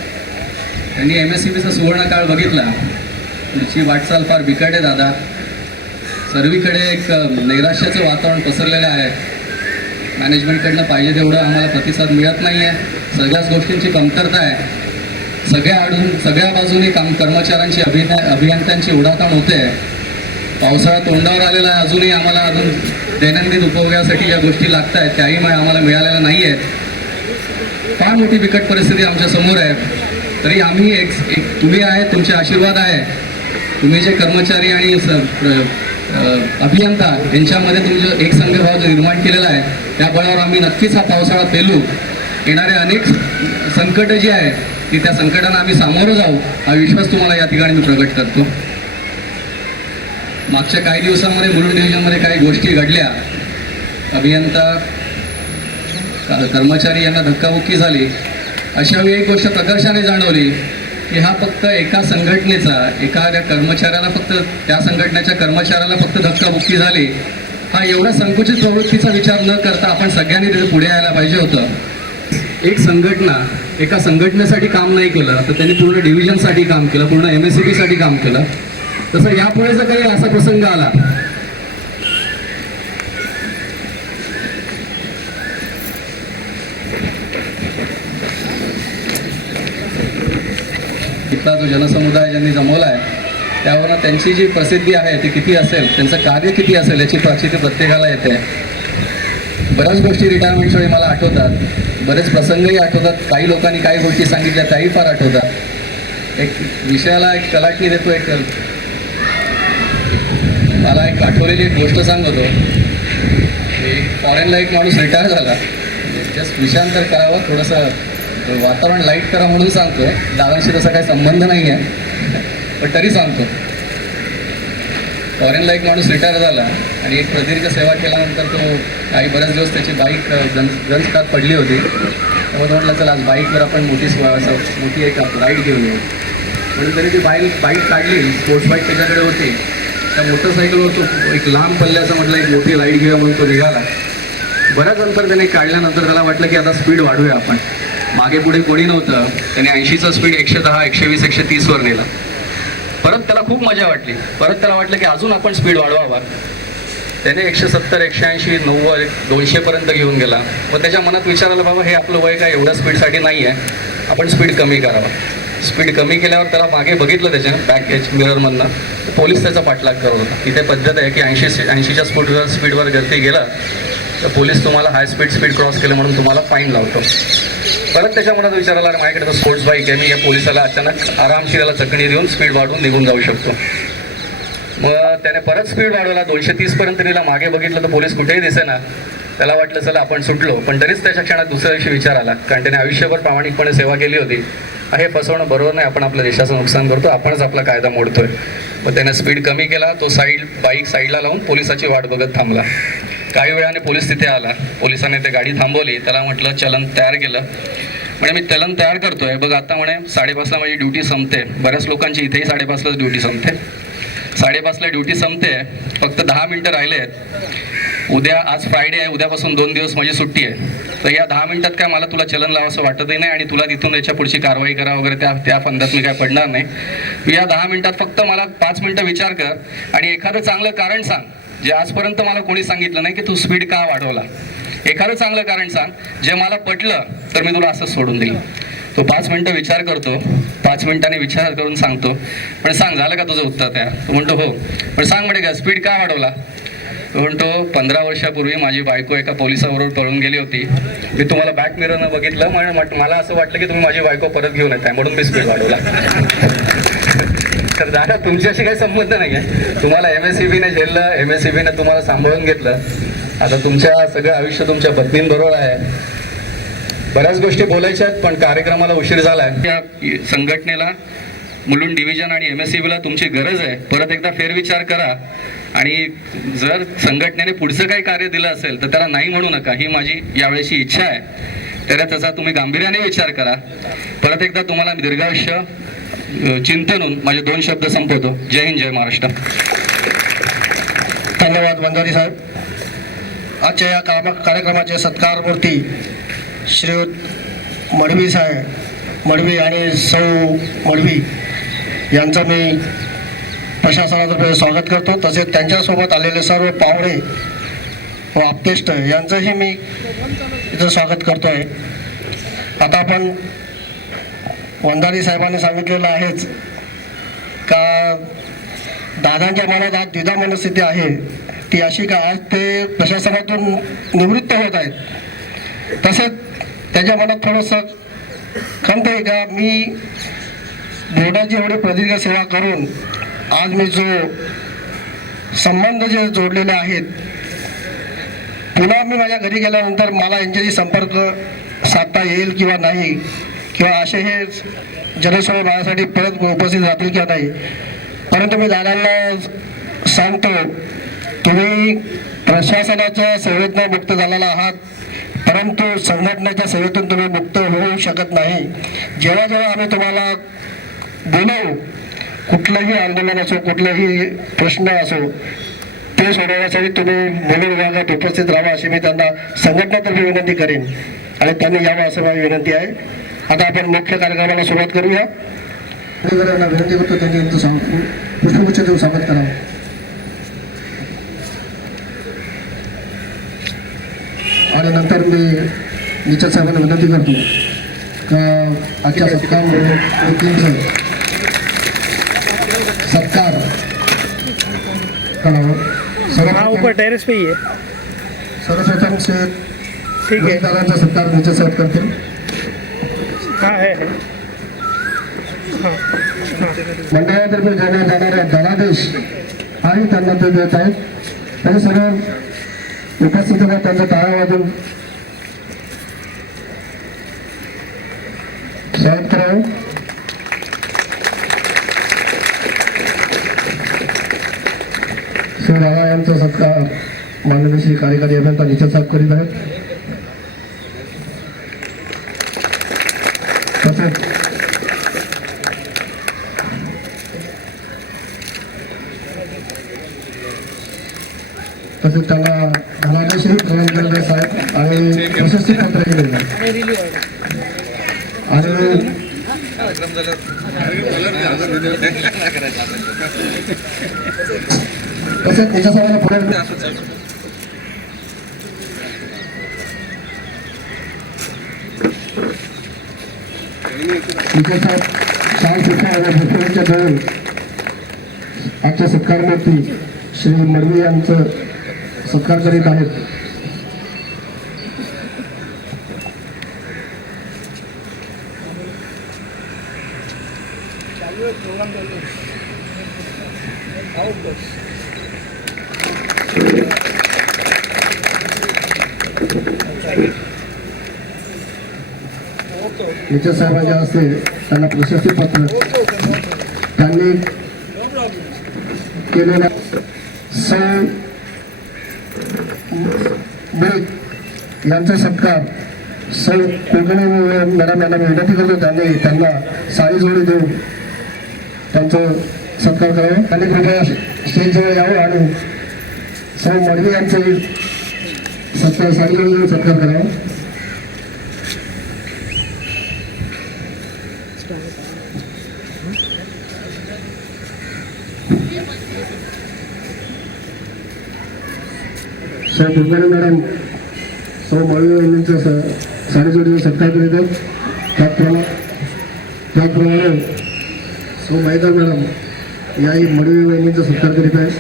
त्यांनी MSCBचा सुवर्णकाळ बघितला. पुढची वाटचाल फार बिकट आहे दादा. सर्वीकडे एक नैराश्याचं वातावरण पसरलेलं आहे. मॅनेजमेंटकडनं पाहिजे तेवढं आम्हाला प्रतिसाद मिळत नाही आहे. सगळ्याच गोष्टींची कमतरता आहे. सगळ्या बाजूने कर्मचाऱ्यांची, अभियंत्यांची उडाताण होते. पावसाळा तोंडावर आलेला आहे. अजूनही आम्हाला दैनंदिन उपयोगासाठी ज्या गोष्टी लागत आहेत त्याही आम्हाला मिळालेल्या नाही आहेत. फार मोठी बिकट परिस्थिती आमच्या समोर आहे. तरी आम्ही एक तुम्ही आहे, तुमचे आशीर्वाद आहे, तुम्ही जे कर्मचारी आणि अभियंता यांच्यामध्ये तुमचं एक संघभाव जो निर्माण केलेला आहे त्या बळावर आम्ही नक्कीच हा पावसाळा पेलू. येणारे अनेक संकटं जी आहे की त्या संकटांना आम्ही सामोरं जाऊ हा विश्वास तुम्हाला या ठिकाणी मी प्रकट करतो. मागच्या काही दिवसांमध्ये मुलुंड डिव्हिजनमध्ये काही गोष्टी घडल्या. अभियंता, कर्मचारी यांना धक्काबुक्की झाली. अशा वेळी एक गोष्ट प्रकर्षाने जाणवली की हा फक्त एका संघटनेचा, एखाद्या कर्मचाऱ्याला, फक्त त्या संघटनेच्या कर्मचाऱ्याला फक्त धक्काबुक्की झाली, हा एवढा संकुचित प्रवृत्तीचा विचार न करता आपण सगळ्यांनी तिथे पुढे यायला पाहिजे होतं. एक संघटना एका संघटनेसाठी काम नाही केलं तर त्यांनी पूर्ण डिव्हिजनसाठी काम केलं, पूर्ण MSCBसाठी काम केलं. तसं यापुढे जर काही असा प्रसंग आला इथला जो जनसमुदाय ज्यांनी जमवला आहे त्यावरनं त्यांची जी प्रसिद्धी आहे ती किती असेल, त्यांचं कार्य किती असेल याची प्रचिती प्रत्येकाला येते. बऱ्याच गोष्टी रिटायरमेंटच्या वेळी मला आठवतात, बरेच प्रसंगही आठवतात. काही लोकांनी काही गोष्टी सांगितल्या त्याही फार आठवतात. एक विषयाला एक कलाटणी देतो. मला एक आठवलेली एक गोष्ट सांगतो. एक फॉरेनला एक माणूस रिटायर झाला, जस्ट विषयांतर करावं, थोडंसं वातावरण लाईट करा म्हणून सांगतो. दादांशी तसा काही संबंध नाही आहे, पण तरी सांगतो. फॉरेनला एक माणूस रिटायर झाला आणि एक प्रदीर्घ सेवा केल्यानंतर तो काही बरेच दिवस त्याची बाईक गंजतात पडली होती. तेव्हा म्हटलं चला आज बाईकवर आपण मोठी एक राईड घेऊन येऊ म्हणून तरी ती बाईक काढली. स्पोर्ट्स बाईक त्याच्याकडे होती. त्या मोटरसायकलवर तो एक लांब पल्ल्याचं म्हटलं एक मोठी राईड घेऊया म्हणून तो निघाला. बऱ्याच अंतर त्याने काढल्यानंतर त्याला वाटलं की आता स्पीड वाढूया आपण. मागे पुढे कोणी नव्हतं. त्याने 80चा स्पीड 110, 120, 130वर नेला. परत त्याला खूप मजा वाटली. परत त्याला वाटलं की अजून आपण स्पीड वाढवावा. त्याने 170, 180, 90, 200पर्यंत घेऊन गेला. मग त्याच्या मनात विचार आला, बाबा हे आपलं वय काय एवढ्या स्पीडसाठी नाही आहे, आपण स्पीड कमी करावा. स्पीड कमी केल्यावर त्याला मागे बघितलं त्याच्या बॅक मिररमधनं, पोलीस त्याचा पाठलाग करत होता. इथे पद्धत आहे की 80च्या स्पीडवर गर्दी गेलं तर पोलीस तुम्हाला हाय स्पीड क्रॉस केलं म्हणून तुम्हाला फाईन लावतो. परत त्याच्या मनात विचार आला, माझ्याकडे तर स्पोर्ट्स बाईक आहे, मी या पोलिसाला अचानक आरामशीर त्याला चकणी देऊन स्पीड वाढवून निघून जाऊ शकतो. मग त्याने परत स्पीड वाढवला. 230पर्यंत नेला. मागे बघितलं तर पोलीस कुठेही दिसेना. त्याला वाटलं चला आपण सुटलो. पण तरीच त्याच्या क्षणात दुसऱ्या दिवशी विचार आला, कारण त्याने आयुष्यभर प्रामाणिकपणे सेवा केली होती. हे फसवणं बरोबर नाही. आपण आपल्या देशाचं नुकसान करतो, आपणच आपला कायदा मोडतोय. मग त्याने स्पीड कमी केला. तो बाईक साईडला लावून पोलिसाची वाट बघत थांबला. काही वेळाने पोलीस तिथे आला. पोलिसांनी ते गाडी थांबवली. त्याला म्हटलं चलन तयार केलं. म्हणजे मी चलन तयार करतोय बघ आता. म्हणे 5:30ला माझी ड्युटी संपते. बऱ्याच लोकांची इथेही 5:30लाच ड्युटी संपते. 5:30ला ड्युटी संपते. फक्त 10 मिनटं राहिले आहेत. उद्या आज फ्रायडे आहे, उद्यापासून 2 दिवस माझी सुट्टी आहे. तर या 10 मिनिटात काय मला तुला चलन लावा असं वाटतही नाही आणि तुला तिथून याच्या पुढची कारवाई करा वगैरे त्या फंदात मी काय पडणार नाही. या 10 मिनिटात फक्त मला 5 मिनिटं विचार कर आणि एखादं चांगलं कारण सांग जे आजपर्यंत मला कोणी सांगितलं नाही की तू स्पीड का वाढवला. एखादं चांगलं कारण सांग जे मला पटलं तर मी तुला असंच सोडून देईल. तो 5 मिनिटं विचार करतो. 5 मिनिटांनी विचार करून सांगतो, पण सांग झालं का तुझं उत्तर त्या. तो म्हणतो हो. पण सांग म्हणे का स्पीड का वाढवला. तो म्हणतो 15 वर्षापूर्वी माझी बायको एका पोलिसाबरोबर पळून गेली होती. मी तुम्हाला बॅक मिररनं बघितलं मला असं वाटलं की तुम्ही माझी बायको परत घेऊन येताय म्हणून मी स्पीड वाढवला. तर दादा तुमच्याशी काही संबंध नाही आहे. तुम्हाला MSCBने झेललं, MSCBने तुम्हाला सांभाळून घेतलं. आता तुमच्या सगळं आयुष्य तुमच्या पत्नींबरोबर आहे. बऱ्याच गोष्टी बोलायच्या आहेत पण कार्यक्रमाला उशीर झाला आहे. त्या संघटनेला मुलुंड डिव्हिजन आणि MSCBला तुमची गरज आहे. परत एकदा फेरविचार करा आणि जर संघटनेने पुढचं काही कार्य दिलं असेल तर त्याला नाही म्हणू नका. ही माझी यावेळेची इच्छा आहे. त्याचा तुम्ही गांभीर्याने विचार करा. परत एकदा तुम्हाला दीर्घायुष्य चिंतनून माझे 2 शब्द संपवतो. जय हिंद, जय महाराष्ट्र. धन्यवाद वंजारी साहेब. आजच्या या कार्यक्रमाचे सत्कारमूर्ती श्रीयुत मडवी आणि सौ मडवी यांचं मी प्रशासनातर्फे स्वागत करतो. तसेच त्यांच्यासोबत आलेले सर्व पाहुणे व आप्तेष्ट यांचंही मी इथं स्वागत करतो आहे. आता आपण वंजारी साहेबांनी सांगितलेलं आहेच का दादांच्या मनात आज द्विधा मनस्थिती आहे. ती अशी का आज ते प्रशासनातून निवृत्त होत आहेत. तसेच त्याच्या मनात थोडंसं खंत आहे का मी बोर्डाची एवढी प्रदीर्घ सेवा करून आज मी जो संबंध जे जोडलेले आहेत पुन्हा मी माझ्या घरी गेल्यानंतर मला यांच्याशी संपर्क साधता येईल किंवा नाही किंवा असे हे जनसेवा माझ्यासाठी परत उपस्थित राहतील किंवा नाही. परंतु मी दादांना सांगतो तुम्ही प्रशासनाच्या सेवेतनं मुक्त झालेला आहात परंतु संघटनेच्या सेवेतून तुम्ही मुक्त होऊ शकत नाही. जेव्हा जेव्हा आम्ही तुम्हाला बोलवू कुठलंही आंदोलन असो कुठलाही प्रश्न असो ते सोडवण्यासाठी तुम्ही मुलं विभागात उपस्थित राहावं अशी मी त्यांना संघटनेतर्फे विनंती करेन आणि त्यांनी यावं असं माझी विनंती आहे. आता आपण मुख्य कार्यक्रमाला सुरुवात करूया. विनंती करतो त्यांनी पुष्पगुच्छ देऊन स्वागत करावं. आणि नंतर मी निचत साहेबांना विनंती करतो का आजच्या सत्कार टेरेस पे ही है. सर्वप्रथम से ठीक है. दादांचा सत्कार निचत साहेब करतील. हाँ है. मंडळातर्फे देण्यात जाणारा धनादेश आणि त्यांना ते देत आहेत. तरी सर्व उपस्थितांना त्यांचा टाळ्या वाजून स्वागत करावं. श्री राणा यांचा सत्कार माननीय श्री कार्यकारी अभियंता निचर साहेब करीत आहेत. तसेच त्यांना धनादेशही प्रदान करत आहे साहेब आणि प्रशस्ती पत्रही दिलं आणि तसेच त्याच्यासमोर पुढे शाळा शिक्षा भूषणांच्या जवळ आजच्या सत्कारमूर्ती श्री मडवी यांचं सत्कार करीत आहेत. निचर साहेबांच्या हस्ते त्यांना प्रशस्ती पत्र त्यांनी केलेल्या यांचा सत्कार सौ कोकणी मॅडम यांना विनंती करतो त्यांना साडी जोडी देऊन त्यांचं सत्कार करावं. त्यांनी कृपया स्टेजजवळ यावं आणि सौ मडवी यांचंही सत्कार साडी जोडी देऊन सत्कार करावा. सौ कुलकर्णी मॅडम सौ मडवी यांचा साडी जोडीचा सत्कार करीत आहेत. त्याचप्रमाणे सौ महिदा मॅडम याही मडवी वहिनींचा सत्कार करीत आहेत.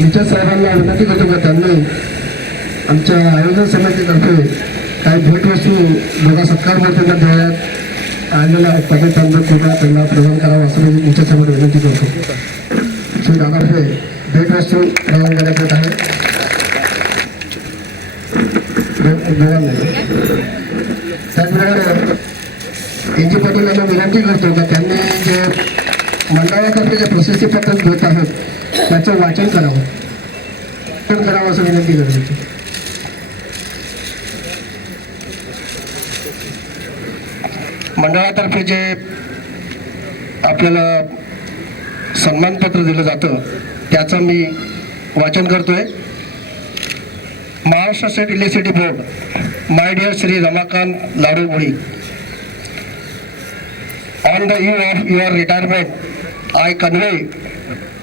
निचर साहेबांना विनंती करतो का त्यांनी आमच्या आयोजन समितीतर्फे काही भेटवस्तू बघा सत्कार मूर्तींना देण्यात आलेला पदक त्यांना प्रदान करावं असं मी निचर साहेबांना विनंती करतो. श्री दादाफे भेटवस्तू प्रदान करण्यात येत आहे. त्याचप्रमाणे इंजी पाटील यांना विनंती करतो का त्यांनी जे मंडळातर्फे जे प्रशस्तीपत्र घेत आहेत त्याचं वाचन करावं असं विनंती करतो. मंडळातर्फे जे आपल्याला सन्मानपत्र दिलं जातं त्याचं मी वाचन करतोय. Maharashtra state electricity board, my dear Shri Ramakant Ladugudi, on the eve of your retirement, I convey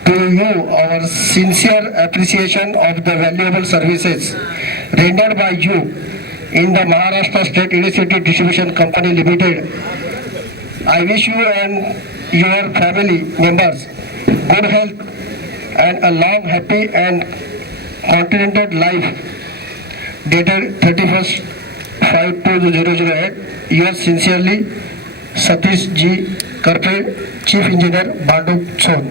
to you our sincere appreciation of the valuable services rendered by you in the Maharashtra State Electricity Distribution Company Limited. I wish you and your family members good health and a long, happy and contented life. Dated 31st/5/2008. Yours sincerely, Satish ji Karpe, chief engineer, Bhandup, सोन.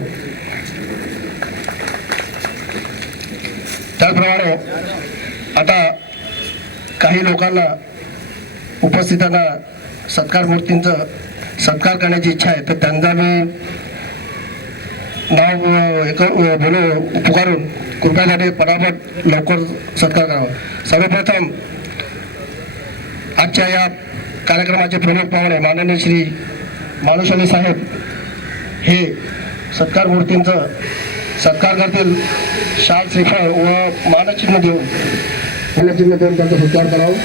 त्याचप्रमाणे आता काही लोकांना उपस्थितांना सत्कार मूर्तींचं सत्कार करण्याची इच्छा आहे तर त्यांना मी नाव पुकारून कृपयासाठी पटापट लवकर सत्कार करावा. सर्वप्रथम आजच्या या कार्यक्रमाचे प्रमुख पाहुणे माननीय श्री मानुषाली साहेब हे सत्कार मूर्तींचं सत्कार करतील. शाल श्रीफळ व मानचिन्ह देऊन त्यांचा सत्कार करावा.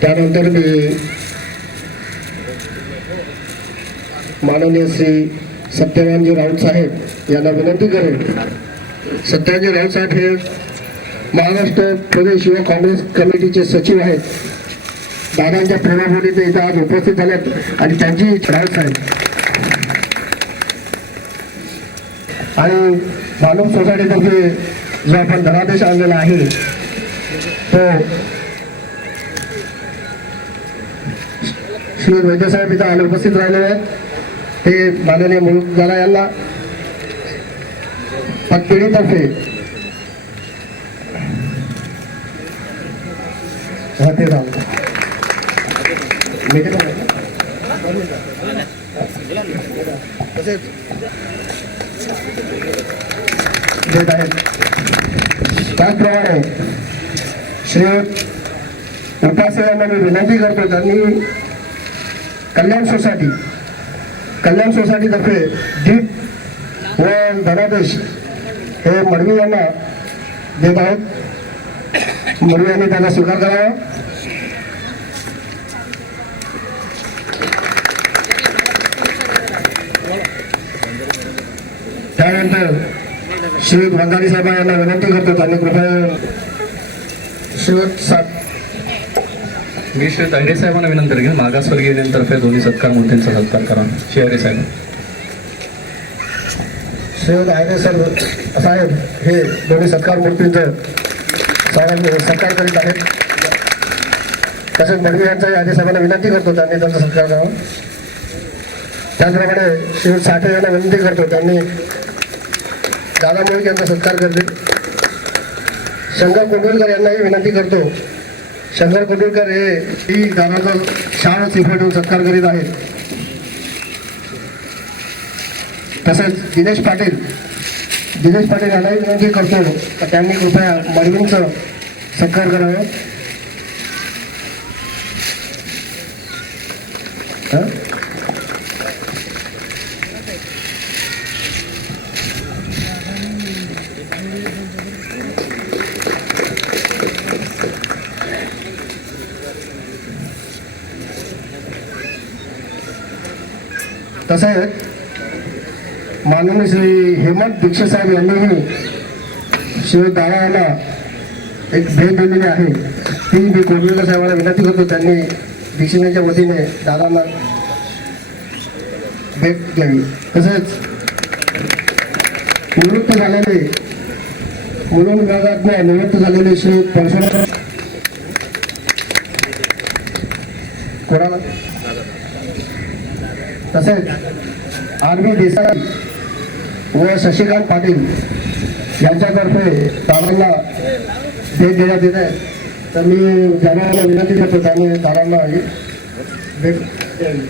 त्यानंतर मी माननीय श्री सत्यवानजी राऊत साहेब यांना विनंती करेन. सत्यवानजी राऊत साहेब हे महाराष्ट्र प्रदेश युवा काँग्रेस कमिटीचे सचिव आहेत. दादांच्या प्रेमापोटी ते इथं आज उपस्थित झाल्यात आणि त्यांची राऊत साहेब आणि मानव सोसायटीतर्फे जो आपण धनादेश आणलेला आहे तो श्री वैद्यसाहेब इथं आले उपस्थित राहिलेले आहेत. ते माननीय मुलुकदारा यांना पतपेढीतर्फे ते देत आहेत. त्याचप्रमाणे श्री उपासे यांना मी विनंती करतो त्यांनी कल्याण सोसायटीतर्फे दीप व धनादेश हे मडवी यांना देत आहेत. मडवी यांनी त्यांना स्वीकार करावा. त्यानंतर श्री वंजारी साहेब यांना विनंती करतो त्यांनी कृपया मी श्री तायडे साहेबांना विनंती करेन मागासवर्गीय युनियनतर्फे दोन्ही सत्कार मूर्तींचा सत्कार करा. शेहरे साहेब श्री तायडे साहेब हे दोन्ही सत्कार मूर्तींचं सत्कार करीत आहेत. तसेच मडवी यांचाही आयडे साहेबांना विनंती करतो त्यांनी त्यांचा सत्कार करावा. त्याचप्रमाणे श्री साठे यांना विनंती करतो त्यांनी दादा मोहित यांचा सत्कार करतील. शंकर कोंडविलकर यांनाही विनंती करतो. शंकर कोंडविलकर हे दादाचा शाल श्रीफळ देऊन सत्कार करीत आहेत. तसेच दिनेश पाटील यांनाही विनंती करतो तर त्यांनी कृपया मडवींचं सत्कार करावं. तसेच माननीय श्री हेमंत दीक्षित साहेब यांनीही श्री दादा यांना एक भेट दिलेली आहे. ती मी कोंडविलकर साहेबांना विनंती करतो त्यांनी दीक्षितांच्या वतीने दादांना भेट द्यावी. तसेच मुलुंड विभागात निवृत्त झालेले श्री परशुराम कोणाला तसेच आर.बी. देसाई व शशिकांत पाटील यांच्यातर्फे दादांना भेट देण्यात येत आहे. तर मी जनाला विनंती करतो त्यांनी दादांना भेट द्यावी.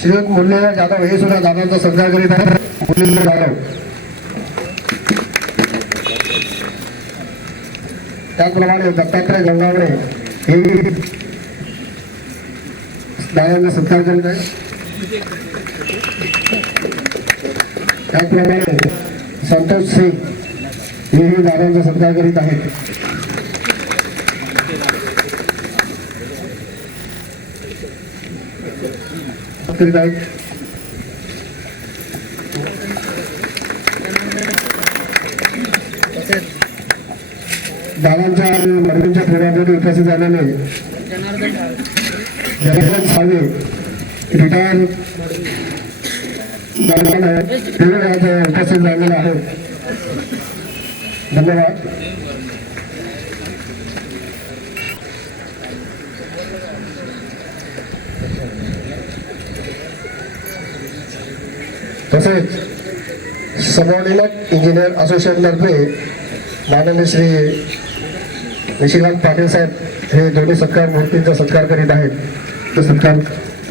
श्रीयुत मुरलीधर जाधव हे सुद्धा दादांचा सत्कार करीत आहेत. मुरलीधर जाधव त्याचप्रमाणे दत्तात्रय गंगावणे हे दादांचा सत्कार करीत आहे. त्याचप्रमाणे संतोष सिंग हेही दादांचा सत्कार करीत आहेत. दादांच्या मडवींच्या प्रेमापोटी उपस्थित झालेले जनार्दन साळवे रिटायर उपस्थित झालेले आहेत. धन्यवाद. तसेच सबऑर्डिनेट इंजिनियर असोसिएशनतर्फे माननीय श्री निशिकांत पाटील साहेब हे दोन्ही सत्कार मूर्तींचा सत्कार करीत आहेत. ते सत्कार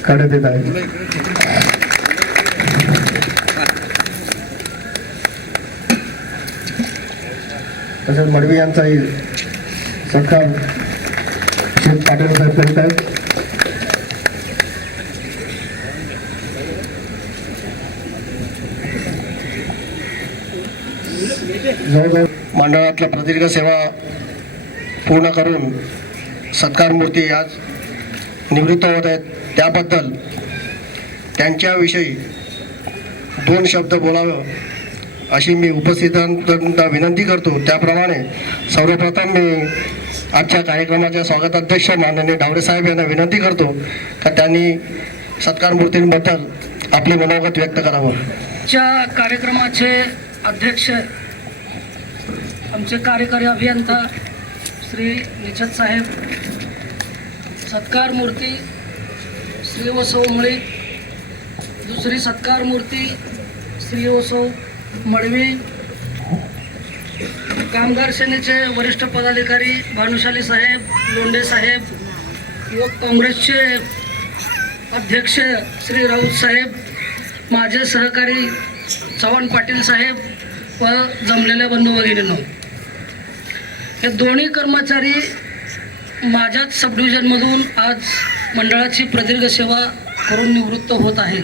करण्यात येत आहेत. तसेच मडवी यांचाही सत्कार शेठ पाटील साहेब करीत आहेत. मंडळातल्या प्रदीर्घ सेवा पूर्ण करून सत्कार मूर्ती आज निवृत्त होत आहेत. त्याबद्दल त्यांच्याविषयी 2 शब्द बोलावं अशी मी उपस्थितांना विनंती करतो. त्याप्रमाणे सर्वप्रथम मी आजच्या कार्यक्रमाच्या स्वागताध्यक्ष माननीय डावरे साहेब यांना विनंती करतो का त्यांनी सत्कार मूर्तींबद्दल आपले मनोगत व्यक्त करावं. च्या कार्यक्रमाचे अध्यक्ष आमचे कार्यकारी अभियंता श्री निचत साहेब, सत्कार मूर्ती श्री वसो मुळे, दुसरी सत्कार मूर्ती श्री वसो मडवी, कामगार सेनेचे वरिष्ठ पदाधिकारी भानुशाली साहेब, लोंढे साहेब, युवक काँग्रेसचे अध्यक्ष श्री राऊत साहेब, माझे सहकारी चव्हाण पाटील साहेब व जमलेल्या बंधू भगिनींनो, हे दोन्ही कर्मचारी माझ्याच सब डिव्हिजनमधून आज मंडळाची प्रदीर्घ सेवा करून निवृत्त होत आहेत.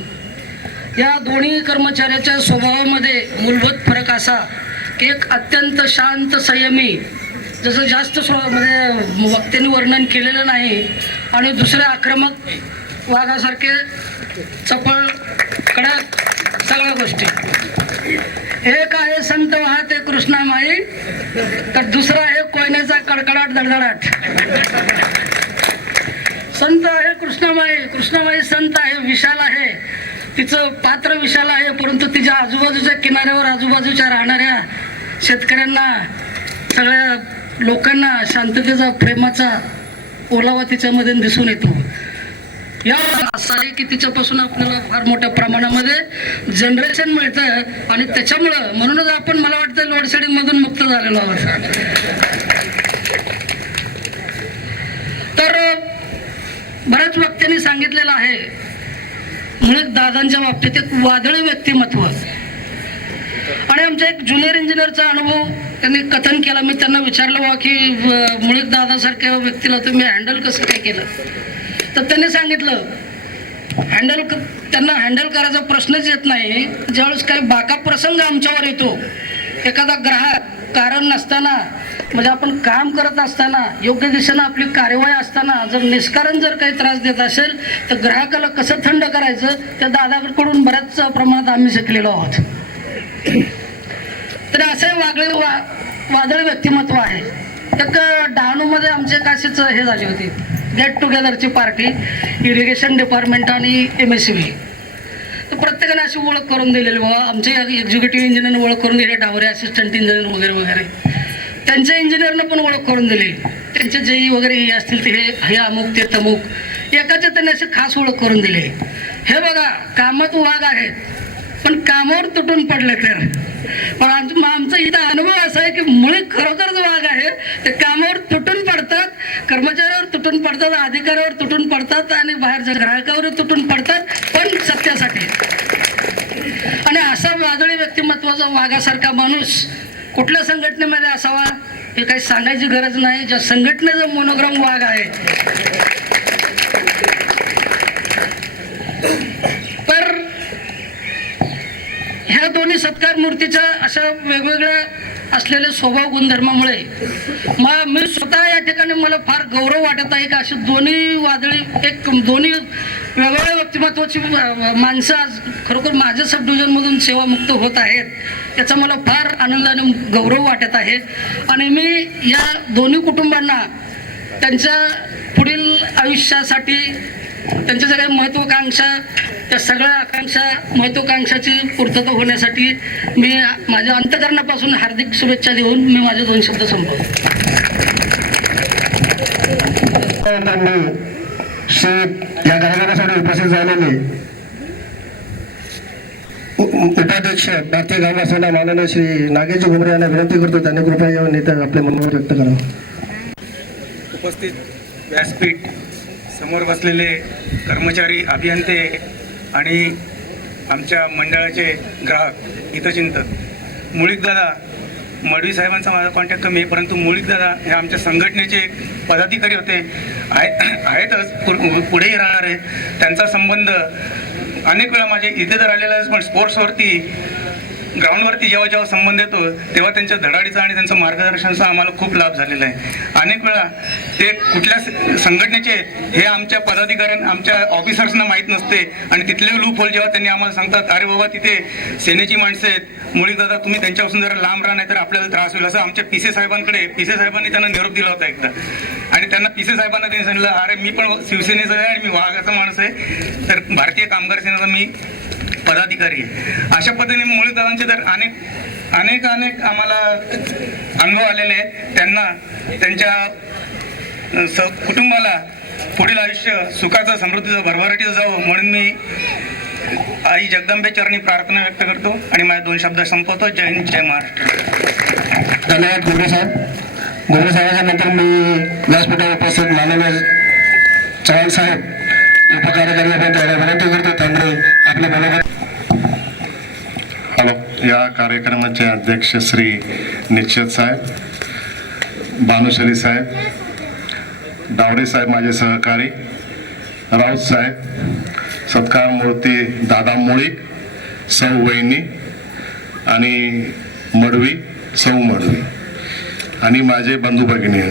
या दोन्ही कर्मचाऱ्याच्या स्वभावामध्ये मूलभूत फरक असा की एक अत्यंत शांत संयमी, जसं जास्त म्हणजे वक्त्यांनी वर्णन केलेलं नाही, आणि दुसरे आक्रमक वाघासारखे चपळ कडक सगळ्या गोष्टी. एक आहे संत वाहते कृष्णामाई, तर दुसरा आहे कोयनेचा कडकडाट धडधडाट. संत आहे कृष्णामाई, कृष्णामाई संत आहे, विशाल आहे, तिचं पात्र विशाल आहे, परंतु तिच्या आजूबाजूच्या किनाऱ्यावर आजूबाजूच्या राहणाऱ्या शेतकऱ्यांना, सगळ्या लोकांना शांततेचा, प्रेमाचा ओलावा तिच्यामध्ये दिसून येतो. या असं आहे की तिच्यापासून आपल्याला फार मोठ्या प्रमाणामध्ये जनरेशन मिळतं, आणि त्याच्यामुळं म्हणूनच आपण, मला वाटतं, लोड शेडिंग मधून मुक्त झालेलो आहोत. तर बऱ्याच वक्त्यांनी सांगितलेलं आहे, मुळे दादांच्या बाबतीत एक वादळी व्यक्तिमत्व, आणि आमच्या एक ज्युनियर इंजिनियरचा अनुभव त्यांनी कथन केला. मी त्यांना विचारलं बा की मुळे दादासारख्या व्यक्तीला तुम्ही हँडल कसं काय केलं, तर त्यांनी सांगितलं त्यांना हँडल करायचा प्रश्नच येत नाही. ज्यावेळेस काही बाका प्रसंग आमच्यावर येतो, एखादा ग्राहक कारण नसताना, म्हणजे आपण काम करत असताना, योग्य दिशेनं आपली कार्यवाही असताना जर निष्कारण जर काही त्रास देत असेल, तर ग्राहकाला कसं थंड करायचं त्या दादाकडून बऱ्याच प्रमाणात आम्ही शिकलेलो आहोत. तर असे वादळी व्यक्तिमत्व आहे. एक डहाणूमध्ये आमच्या काशीच हे झाली होती, गेट टुगेदरची पार्टी, इरिगेशन डिपार्टमेंट आणि MSCB. तर प्रत्येकाने अशी ओळख करून दिलेली, बाबा आमच्या एक्झिक्युटिव्ह इंजिनियरने ओळख करून दिली, डावरे असिस्टंट इंजिनियर वगैरे वगैरे, त्यांच्या इंजिनियरनं पण ओळख करून दिली, त्यांचे जेई वगैरे हे असतील ते हे अमुक ते तमुक, एकाच्या त्यांनी अशी खास ओळख करून दिली. हे बघा, कामात वाघ आहेत पण कामावर तुटून पडले. तर पण आमचा इथं अनुभव असा आहे की मुळे खरोखरच वाघ आहे, ते कामावर तुटून पडतात, कर्मचाऱ्यावर तुटून पडतात, अधिकाऱ्यावर तुटून पडतात, आणि बाहेरच्या ग्राहकावर तुटून पडतात, पण सत्यासाठी. आणि असा वादळी व्यक्तिमत्वाचा वाघासारखा माणूस कुठल्या संघटनेमध्ये असावा हे काही सांगायची गरज नाही. ज्या संघटनेचा मोनोग्राम वाघ आहे. तर ह्या दोन्ही सत्कार मूर्तीच्या अशा वेगवेगळ्या असलेल्या स्वभाव गुणधर्मामुळे मी स्वतः या ठिकाणी मला फार गौरव वाटत आहे की अशी दोन्ही दोन्ही वेगवेगळ्या व्यक्तिमत्वाची माणसं आज खरोखर माझ्या सब डिव्हिजनमधून सेवामुक्त होत आहेत. याचा मला फार आनंद आणि गौरव वाटत आहे. आणि मी या दोन्ही कुटुंबांना त्यांच्या पुढील आयुष्यासाठी त्यांच्या सगळ्या महत्त्वाकांक्षा, त्या सगळ्या महत्त्वाकांक्षाची पूर्तता होण्यासाठी मी माझ्या अंतकरणापासून हार्दिक शुभेच्छा देऊन मी माझे 2 शब्द संपवतो. या कार्यक्रमासाठी उपस्थित झालेले उपाध्यक्ष भारतीय ग्राम सेना माननीय श्री नागेशजी घुमरे यांना विनंती करतो, त्यांनी कृपया या नेत्या आपले मनोगत व्यक्त करावं. उपस्थित व्यासपीठ, समोर बसलेले कर्मचारी, अभियंते आणि आमच्या मंडळाचे ग्राहक, हितचिंतक, मुळीकदादा, मडवी साहेबांचा माझा कॉन्टॅक्ट कमी आहे, परंतु मुळीकदादा हे आमच्या संघटनेचे एक पदाधिकारी होते, आहेतच, पुढेही राहणार आहे. त्यांचा संबंध अनेक वेळा माझे इथे तर आलेला आहे, पण स्पोर्ट्सवरती, ग्राउंडवरती जेव्हा संबंध येतो तेव्हा त्यांच्या धडाडीचा आणि त्यांचं मार्गदर्शनाचा आम्हाला खूप लाभ झालेला आहे. अनेक वेळा ते कुठल्या संघटनेचे हे आमच्या पदाधिकाऱ्यांना, आमच्या ऑफिसर्सना माहीत नसते आणि तिथले लूप होल जेव्हा त्यांनी आम्हाला सांगतात, अरे बाबा तिथे सेनेची माणसं आहेत, मुळी दादा तुम्ही त्यांच्यापासून जरा लांब राहा, नाही तर आपल्याला त्रास होईल, असं आमच्या पीसे साहेबांकडे, पीसे साहेबांनी त्यांना निरोप दिला होता एकदा, आणि त्यांना पीसे साहेबांना त्यांनी सांगितलं, अरे मी पण शिवसेनेचा आहे आणि मी वाघाचा माणूस आहे, तर भारतीय कामगार सेनेचा मी पदाधिकारी आहे. अशा पद्धतीने मुळीदादांचे तर अनेक आम्हाला अनुभव आलेले आहेत. त्यांना त्यांच्या कुटुंबाला पुढील आयुष्य सुखाचं, समृद्धीचं, भरभराटीचं जावं म्हणून मी आई जगदंबे चरणी प्रार्थना व्यक्त करतो आणि माझ्या 2 शब्द संपवतो. जय हिंद, जय महाराष्ट्र. धन्यवाद घुमरे साहेब. घुमरे साहेबांच्या नंतर मी व्यासपीठावर उपस्थित माननीय चव्हाण साहेब उपकार्यकारी अभियंत्याला विनंती करतो, त्यांनी आपले मनोगत. या कार्यक्रमाचे अध्यक्ष श्री निश्चित साहेब, भानुशाली साहेब, डावडे साहेब माझे सहकारी, राऊत साहेब, सत्कार मूर्ती दादा मुळीक, सौ वहिनी आणि मडवी, सौ मडवी, आणि माझे बंधू भगिनी,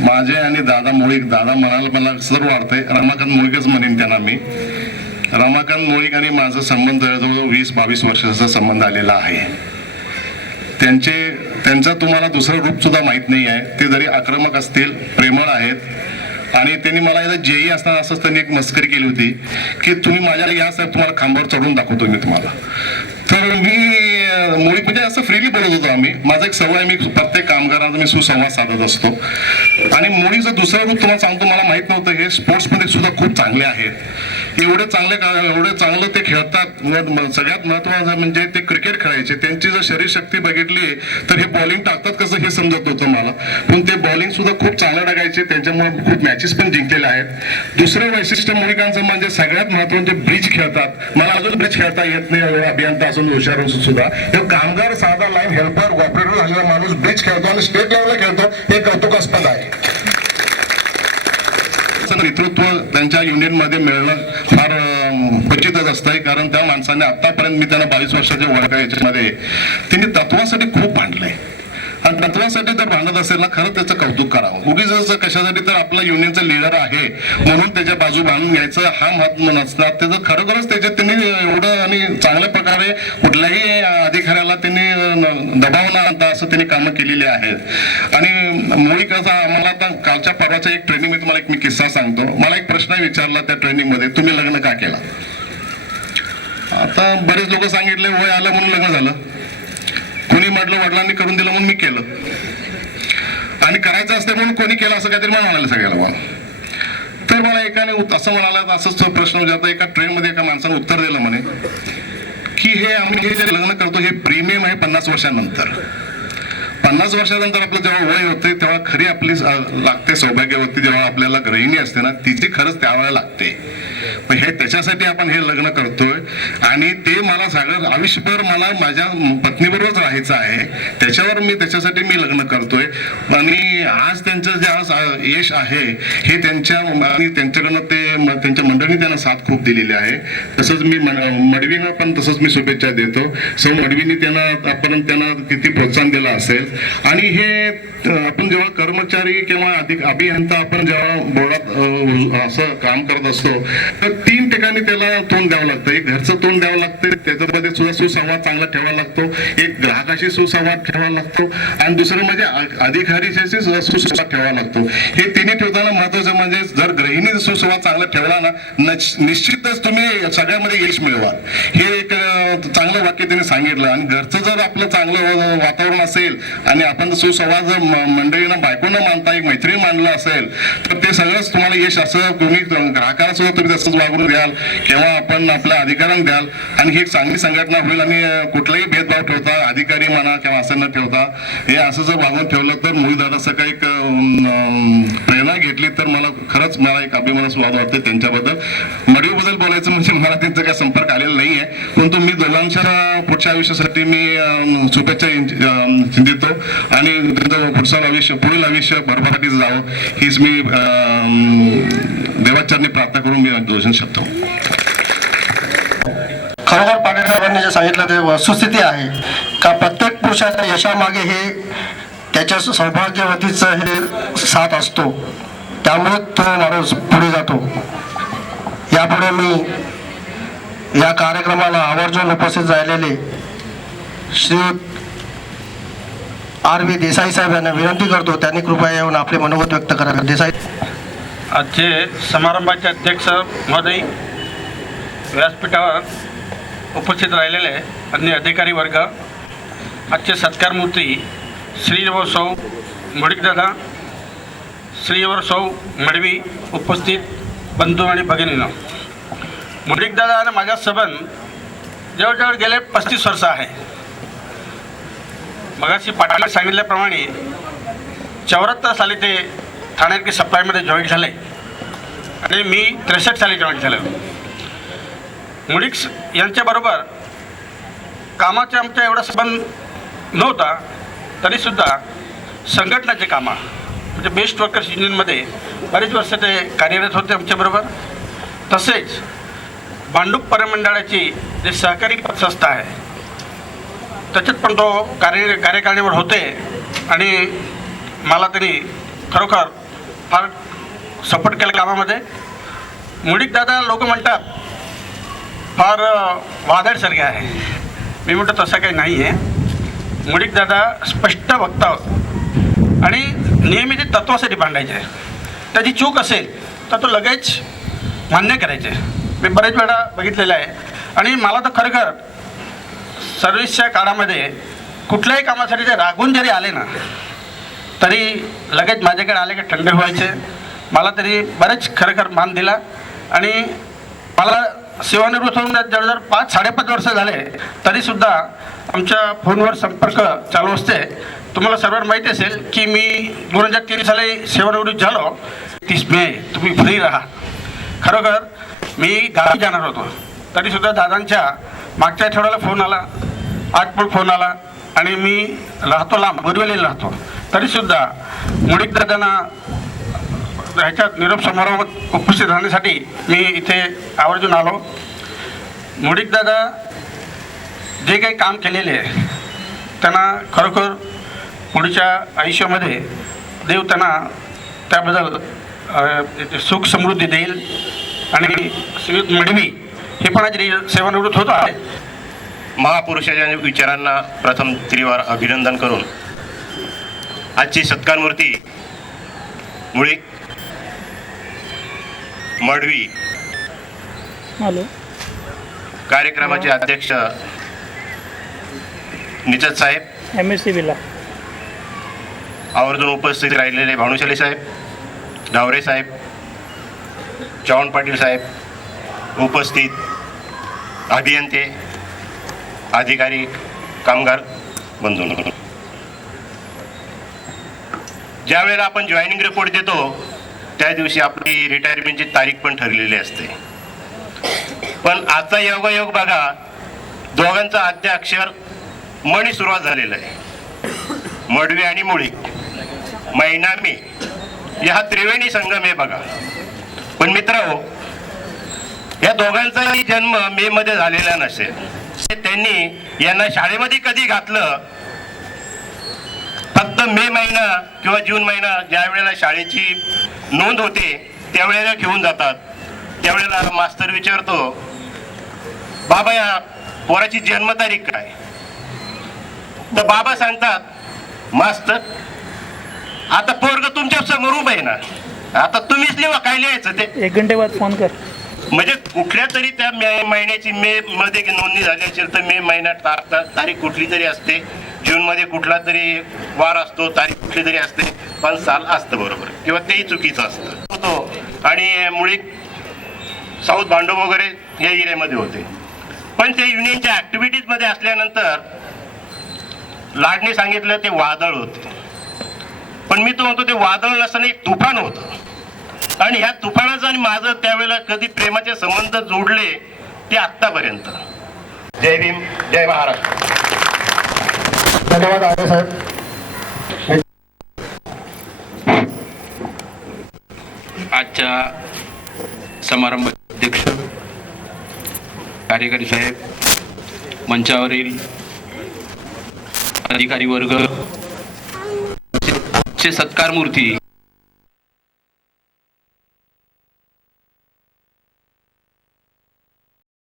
माझे आणि दादा मुळीक, दादा म्हणायला मला सर्व वाटतंय, रमाकांत मुळीकच म्हणेन त्यांना मी. रमाकांत मुळीक आणि माझा संबंध जवळजवळ 20-22 वर्षाचा संबंध आलेला आहे. त्यांचा तुम्हाला दुसरं रूप सुद्धा माहीत नाही आहे. ते जरी आक्रमक असतील, प्रेमळ आहेत, आणि त्यांनी मला एकदा जेई असताना असंच त्यांनी एक मस्करी केली होती की तुम्ही माझ्या या साहेब तुम्हाला खांबावर चढून दाखवतो मी तुम्हाला. तर मी मुळी म्हणजे असं फ्रीली बोलत होतो आम्ही. माझा एक सवय, मी प्रत्येक कामगारांचा मी सुसंवाद साधत असतो. आणि मुळीचं दुसरं रूप तुम्हाला सांगतो, मला माहित नव्हतं, हे स्पोर्ट्समध्ये सुद्धा खूप चांगले आहेत, एवढे चांगलं ते खेळतात. सगळ्यात महत्वाचं म्हणजे ते क्रिकेट खेळायचे, त्यांची जर शरीर शक्ती बघितली तर हे बॉलिंग टाकतात कसं हे समजत होतं मला, पण ते बॉलिंग सुद्धा खूप चांगलं टाकायचे, त्यांच्यामुळे खूप मॅचेस पण जिंकलेले आहेत. दुसरं वैशिष्ट्य मुळीकांचं म्हणजे सगळ्यात महत्वाचे ब्रिज खेळतात. मला अजून ब्रिज खेळता येत नाही, अभियंता असून हुशार असून सुद्धा. हे कामगार, साधा लाईन हेल्पर, ऑपरेटर झालेला माणूस ब्रिज खेळतो आणि स्टेट लेवलला खेळतो, हे कौतुकास्पद आहे. नेतृत्व त्यांच्या युनियनमध्ये मिळणं फार क्वचितच असतंय, कारण त्या माणसाने आतापर्यंत, मी त्यांना 22 वर्षाच्या वय याच्यामध्ये, त्यांनी तत्वासाठी खूप भांडलंय. आणि तत्वासाठी जर भांडत असेल ना, खरं त्याचं कौतुक करावं. उगीच कशासाठी तर आपला युनियनचा लीडर आहे म्हणून त्याच्या बाजू बांधून घ्यायचं हा महत्व नसतात. त्याचं खरोखरच त्याच्यात त्यांनी एवढं आणि चांगल्या प्रकारे कुठल्याही अधिकाऱ्याला त्यांनी दबाव न आणता असं त्यांनी कामं केलेली आहेत. आणि मुळी कसं, आम्हाला आता कालच्या परवाच्या एक ट्रेनिंग मध्ये तुम्हाला मी किस्सा सांगतो. मला एक प्रश्न विचारला त्या ट्रेनिंग मध्ये, तुम्ही लग्न का केला? आता बरेच लोक सांगितले वय आलं म्हणून लग्न झालं, कोणी म्हटलं वडिलांनी करून दिलं म्हणून मी केलं, आणि करायचं असते म्हणून कोणी केलं असं काहीतरी म्हणाले सगळ्याला मला. तर मला एकाने असं म्हणाला, असंच तो प्रश्न विचारता, एका ट्रेनमध्ये एका माणसाने उत्तर दिलं म्हणे की हे आम्ही हे जे लग्न करतो हे प्रीमियम आहे 50 वर्षानंतर. 50 वर्षानंतर आपलं जेव्हा वय होते तेव्हा खरी आपली लागते सौभाग्यवती, जेव्हा आपल्याला गृहिणी असते ना तिची खरंच त्यावेळेला लागते. पण हे त्याच्यासाठी आपण हे लग्न करतोय, आणि ते मला सगळं आयुष्यभर मला माझ्या पत्नीबरोबरच राहायचं आहे, त्याच्यासाठी मी लग्न करतोय. आणि आज त्यांचं जे आज यश आहे हे त्यांच्याकडनं ते त्यांच्या मंडळीने त्यांना साथ खूप दिलेली आहे. तसंच मी मडवीनं पण तसंच मी शुभेच्छा देतो. सौ मडवीने त्यांना किती प्रोत्साहन दिलं असेल. आणि हे आपण जेव्हा कर्मचारी किंवा अभियंता आपण जेव्हा बोर्डात असं काम करत असतो तर 3 ठिकाणी त्याला तोंड द्यावं लागतं. एक घरचं तोंड द्यावं लागतं, त्याच्यामध्ये सुद्धा सुसंवाद चांगला ठेवावा लागतो, एक ग्राहकाशी सुसंवाद ठेवावा लागतो आणि दुसरं म्हणजे अधिकारीशी सुसंवाद ठेवावा लागतो. हे तिन्ही ठेवताना महत्वाचं म्हणजे जर गृहिणी सुसंवाद चांगला ठेवला ना निश्चितच तुम्ही सगळ्यामध्ये यश मिळवा. हे एक चांगलं वाक्य त्यांनी सांगितलं. आणि घरचं जर आपलं चांगलं वातावरण असेल आणि आपण सुसंवाद जर मंडळीनं बायकोनं मानता एक मैत्रीण मानलं असेल तर ते सगळंच तुम्हाला यश. असं तुम्ही ग्राहकाला सुद्धा तुम्ही तसंच वागून द्याल किंवा आपण आपल्या अधिकाऱ्यांना द्याल आणि ही एक चांगली संघटना होईल. आणि कुठलाही भेदभाव ठेवता अधिकारी म्हणा किंवा असं न ठेवता हे असं जर वागून ठेवलं तर मोहितदादा काही प्रेरणा घेतली तर मला एक अभिमानास्पद वाटते त्यांच्याबद्दल. मडवीबद्दल बोलायचं म्हणजे मला त्यांचा काही संपर्क आलेला नाही आहे, परंतु मी दोघांच्या पुढच्या आयुष्यासाठी मी शुभेच्छा देतो आणि त्यांचं पुढील आयुष्य भरभराटीच जावं हीच मी देवाचरणी प्रार्थना करून मी दोषण शकतो. खरोखर पाटील साहेबांनी जे सांगितलं ते वस्तुस्थिती आहे का प्रत्येक पुरुषाच्या यशामागे हे त्याच्या सौभाग्यवतीचं हे साथ असतो, त्यामुळे तो माणूस पुढे जातो. यापुढे मी या कार्यक्रमाला आवर्जून उपस्थित राहिलेले श्री R.V. देसाई साहेब यांना विनंती करतो त्यांनी कृपया येऊन आपले मनोगत व्यक्त करावे. देसाई. आजचे समारंभाचे अध्यक्ष महोदय, व्यासपीठावर उपस्थित राहिलेले अन्य अधिकारी वर्ग, आजचे सत्कारमूर्ती श्री व सौ मुडीकदादा, श्री व सौ मडवी, उपस्थित बंधू आणि भगिनींनो, मुडीकदादा आणि माझा संबंध जवळजवळ गेले 35 वर्ष आहे. मगाशी पाटील सांगितल्याप्रमाणे 74 साली ते ठाण्यात सप्लायमध्ये जॉईन झाले आणि मी 63 साली जॉईन झालो. मुडीक्स यांच्याबरोबर कामाचा आमचा एवढा संबंध नव्हता, तरीसुद्धा संघटनाचे कामं म्हणजे बेस्ट वर्कर्स युनियनमध्ये बरेच वर्ष ते कार्यरत होते आमच्याबरोबर. तसेच भांडूप परिमंडळाची जे सहकारी पतसंस्था आहे त्याच्यात पण तो कार्यकारिणीवर होते आणि मला तरी खरोखर फार सपोर्ट केलं कामामध्ये. मुडीकदादा लोक म्हणतात फार वादळसारखे आहे, मी म्हणतो तसं काही नाही आहे. मुडीकदादा स्पष्ट वक्ता आणि नेहमी ते तत्वासाठी भांडायचे. त्याची चूक असेल तर तो लगेच मान्य करायचे. मी बरेच वेळा बघितलेलं आहे आणि मला तर खरोखर सर्व्हिसच्या काळामध्ये कुठल्याही कामासाठी ते रागून जरी आले ना तरी लगेच माझ्याकडे आले की थंड व्हायचे. मला तरी बरेच खरोखर मान दिला आणि मला सेवानिवृत्त होऊन जवळजवळ 5-5.5 वर्ष झाले तरीसुद्धा आमच्या फोनवर संपर्क चालू असते. तुम्हाला सर्वांना माहिती असेल की मी 2003 साली सेवानिवृत्त झालो. 30 मे तुम्ही फ्री राहा. खरोखर मी गावी जाणार होतो तरीसुद्धा दादांच्या मागच्या आठवड्याला फोन आला, आज पण फोन आला आणि मी राहतो लांब बोरिवलीला राहतो तरीसुद्धा मुडीकदादांना ह्याच्यात निरोप समारोहात उपस्थित राहण्यासाठी मी इथे आवर्जून आलो. मुडीकदादा जे काही काम केलेले आहे त्यांना खरोखर पुढच्या आयुष्यामध्ये देव त्यांना त्याबद्दल सुख समृद्धी देईल. आणि श्रीयुत मडवी हे पण आज सेवानिवृत्त होत आहे. महापुरुषाच्या विचारांना प्रथम त्रिवार अभिनंदन करून आजची सत्कारमूर्ती मुळीक, मडवी, कार्यक्रमाचे अध्यक्ष निचत साहेब, MSCB ला आवर्जून उपस्थित राहिलेले भानुशाली साहेब, डावरे साहेब, चव्हाण पाटील साहेब, उपस्थित अभियंते, अधिकारी, कामगार बंधूंनो, ज्या वेळेला आपण जॉईनिंग रिपोर्ट देतो त्या दिवशी आपली रिटायरमेंटची तारीख पण ठरलेली असते. पण आता योगायोग बघा, दोघांचं आद्य अक्षर मणी सुरुवात झालेलं आहे. मडवी आणि मुळी, महिना मे हा त्रिवेणी संगम आहे बघा. पण मित्रांनो, या दोघांचाही जन्म मे मध्ये झालेला नसेल. त्यांनी यांना शाळेमध्ये कधी घातलं फक्त मे महिना किंवा जून महिना ज्या वेळेला शाळेची नोंद होते त्यावेळेला घेऊन जातात. त्यावेळेला मास्तर विचारतो, बाबा या पोराची जन्मतारीख काय? तर बाबा सांगतात, मास्तर आता पोरग तुमच्या समोर उभं आहे ना, आता तुम्हीच लिहा काय लिहायचं ते. 1 घंटे बाद फोन कर. म्हणजे कुठल्या तरी त्या महिन्याची मे मध्ये नोंदणी झाली असेल तर मे महिन्यात तारीख कुठली तरी असते, जून मध्ये कुठला तरी वार असतो, तारीख कुठली तरी असते, पण साल असतं बरोबर किंवा तेही चुकीचं असतं. आणि मुळी साऊथ भांडोप वगैरे या एरियामध्ये होते. पण ते युनियनच्या ऍक्टिव्हिटीज मध्ये असल्यानंतर लाडने सांगितलं ते वादळ होते. पण मी तो म्हणतो ते वादळ नसताना एक तुफान होतं. आणि ह्या तुफानाचं आणि माझं त्यावेळेला कधी प्रेमाचे संबंध जोडले ते आत्तापर्यंत. जय भीम, जय महाराष्ट्र. धन्यवाद आगे साहेब. आजच्या समारंभ अध्यक्ष, कार्यकारी साहेब, मंचावरील अधिकारी वर्ग, सत्कार मूर्ती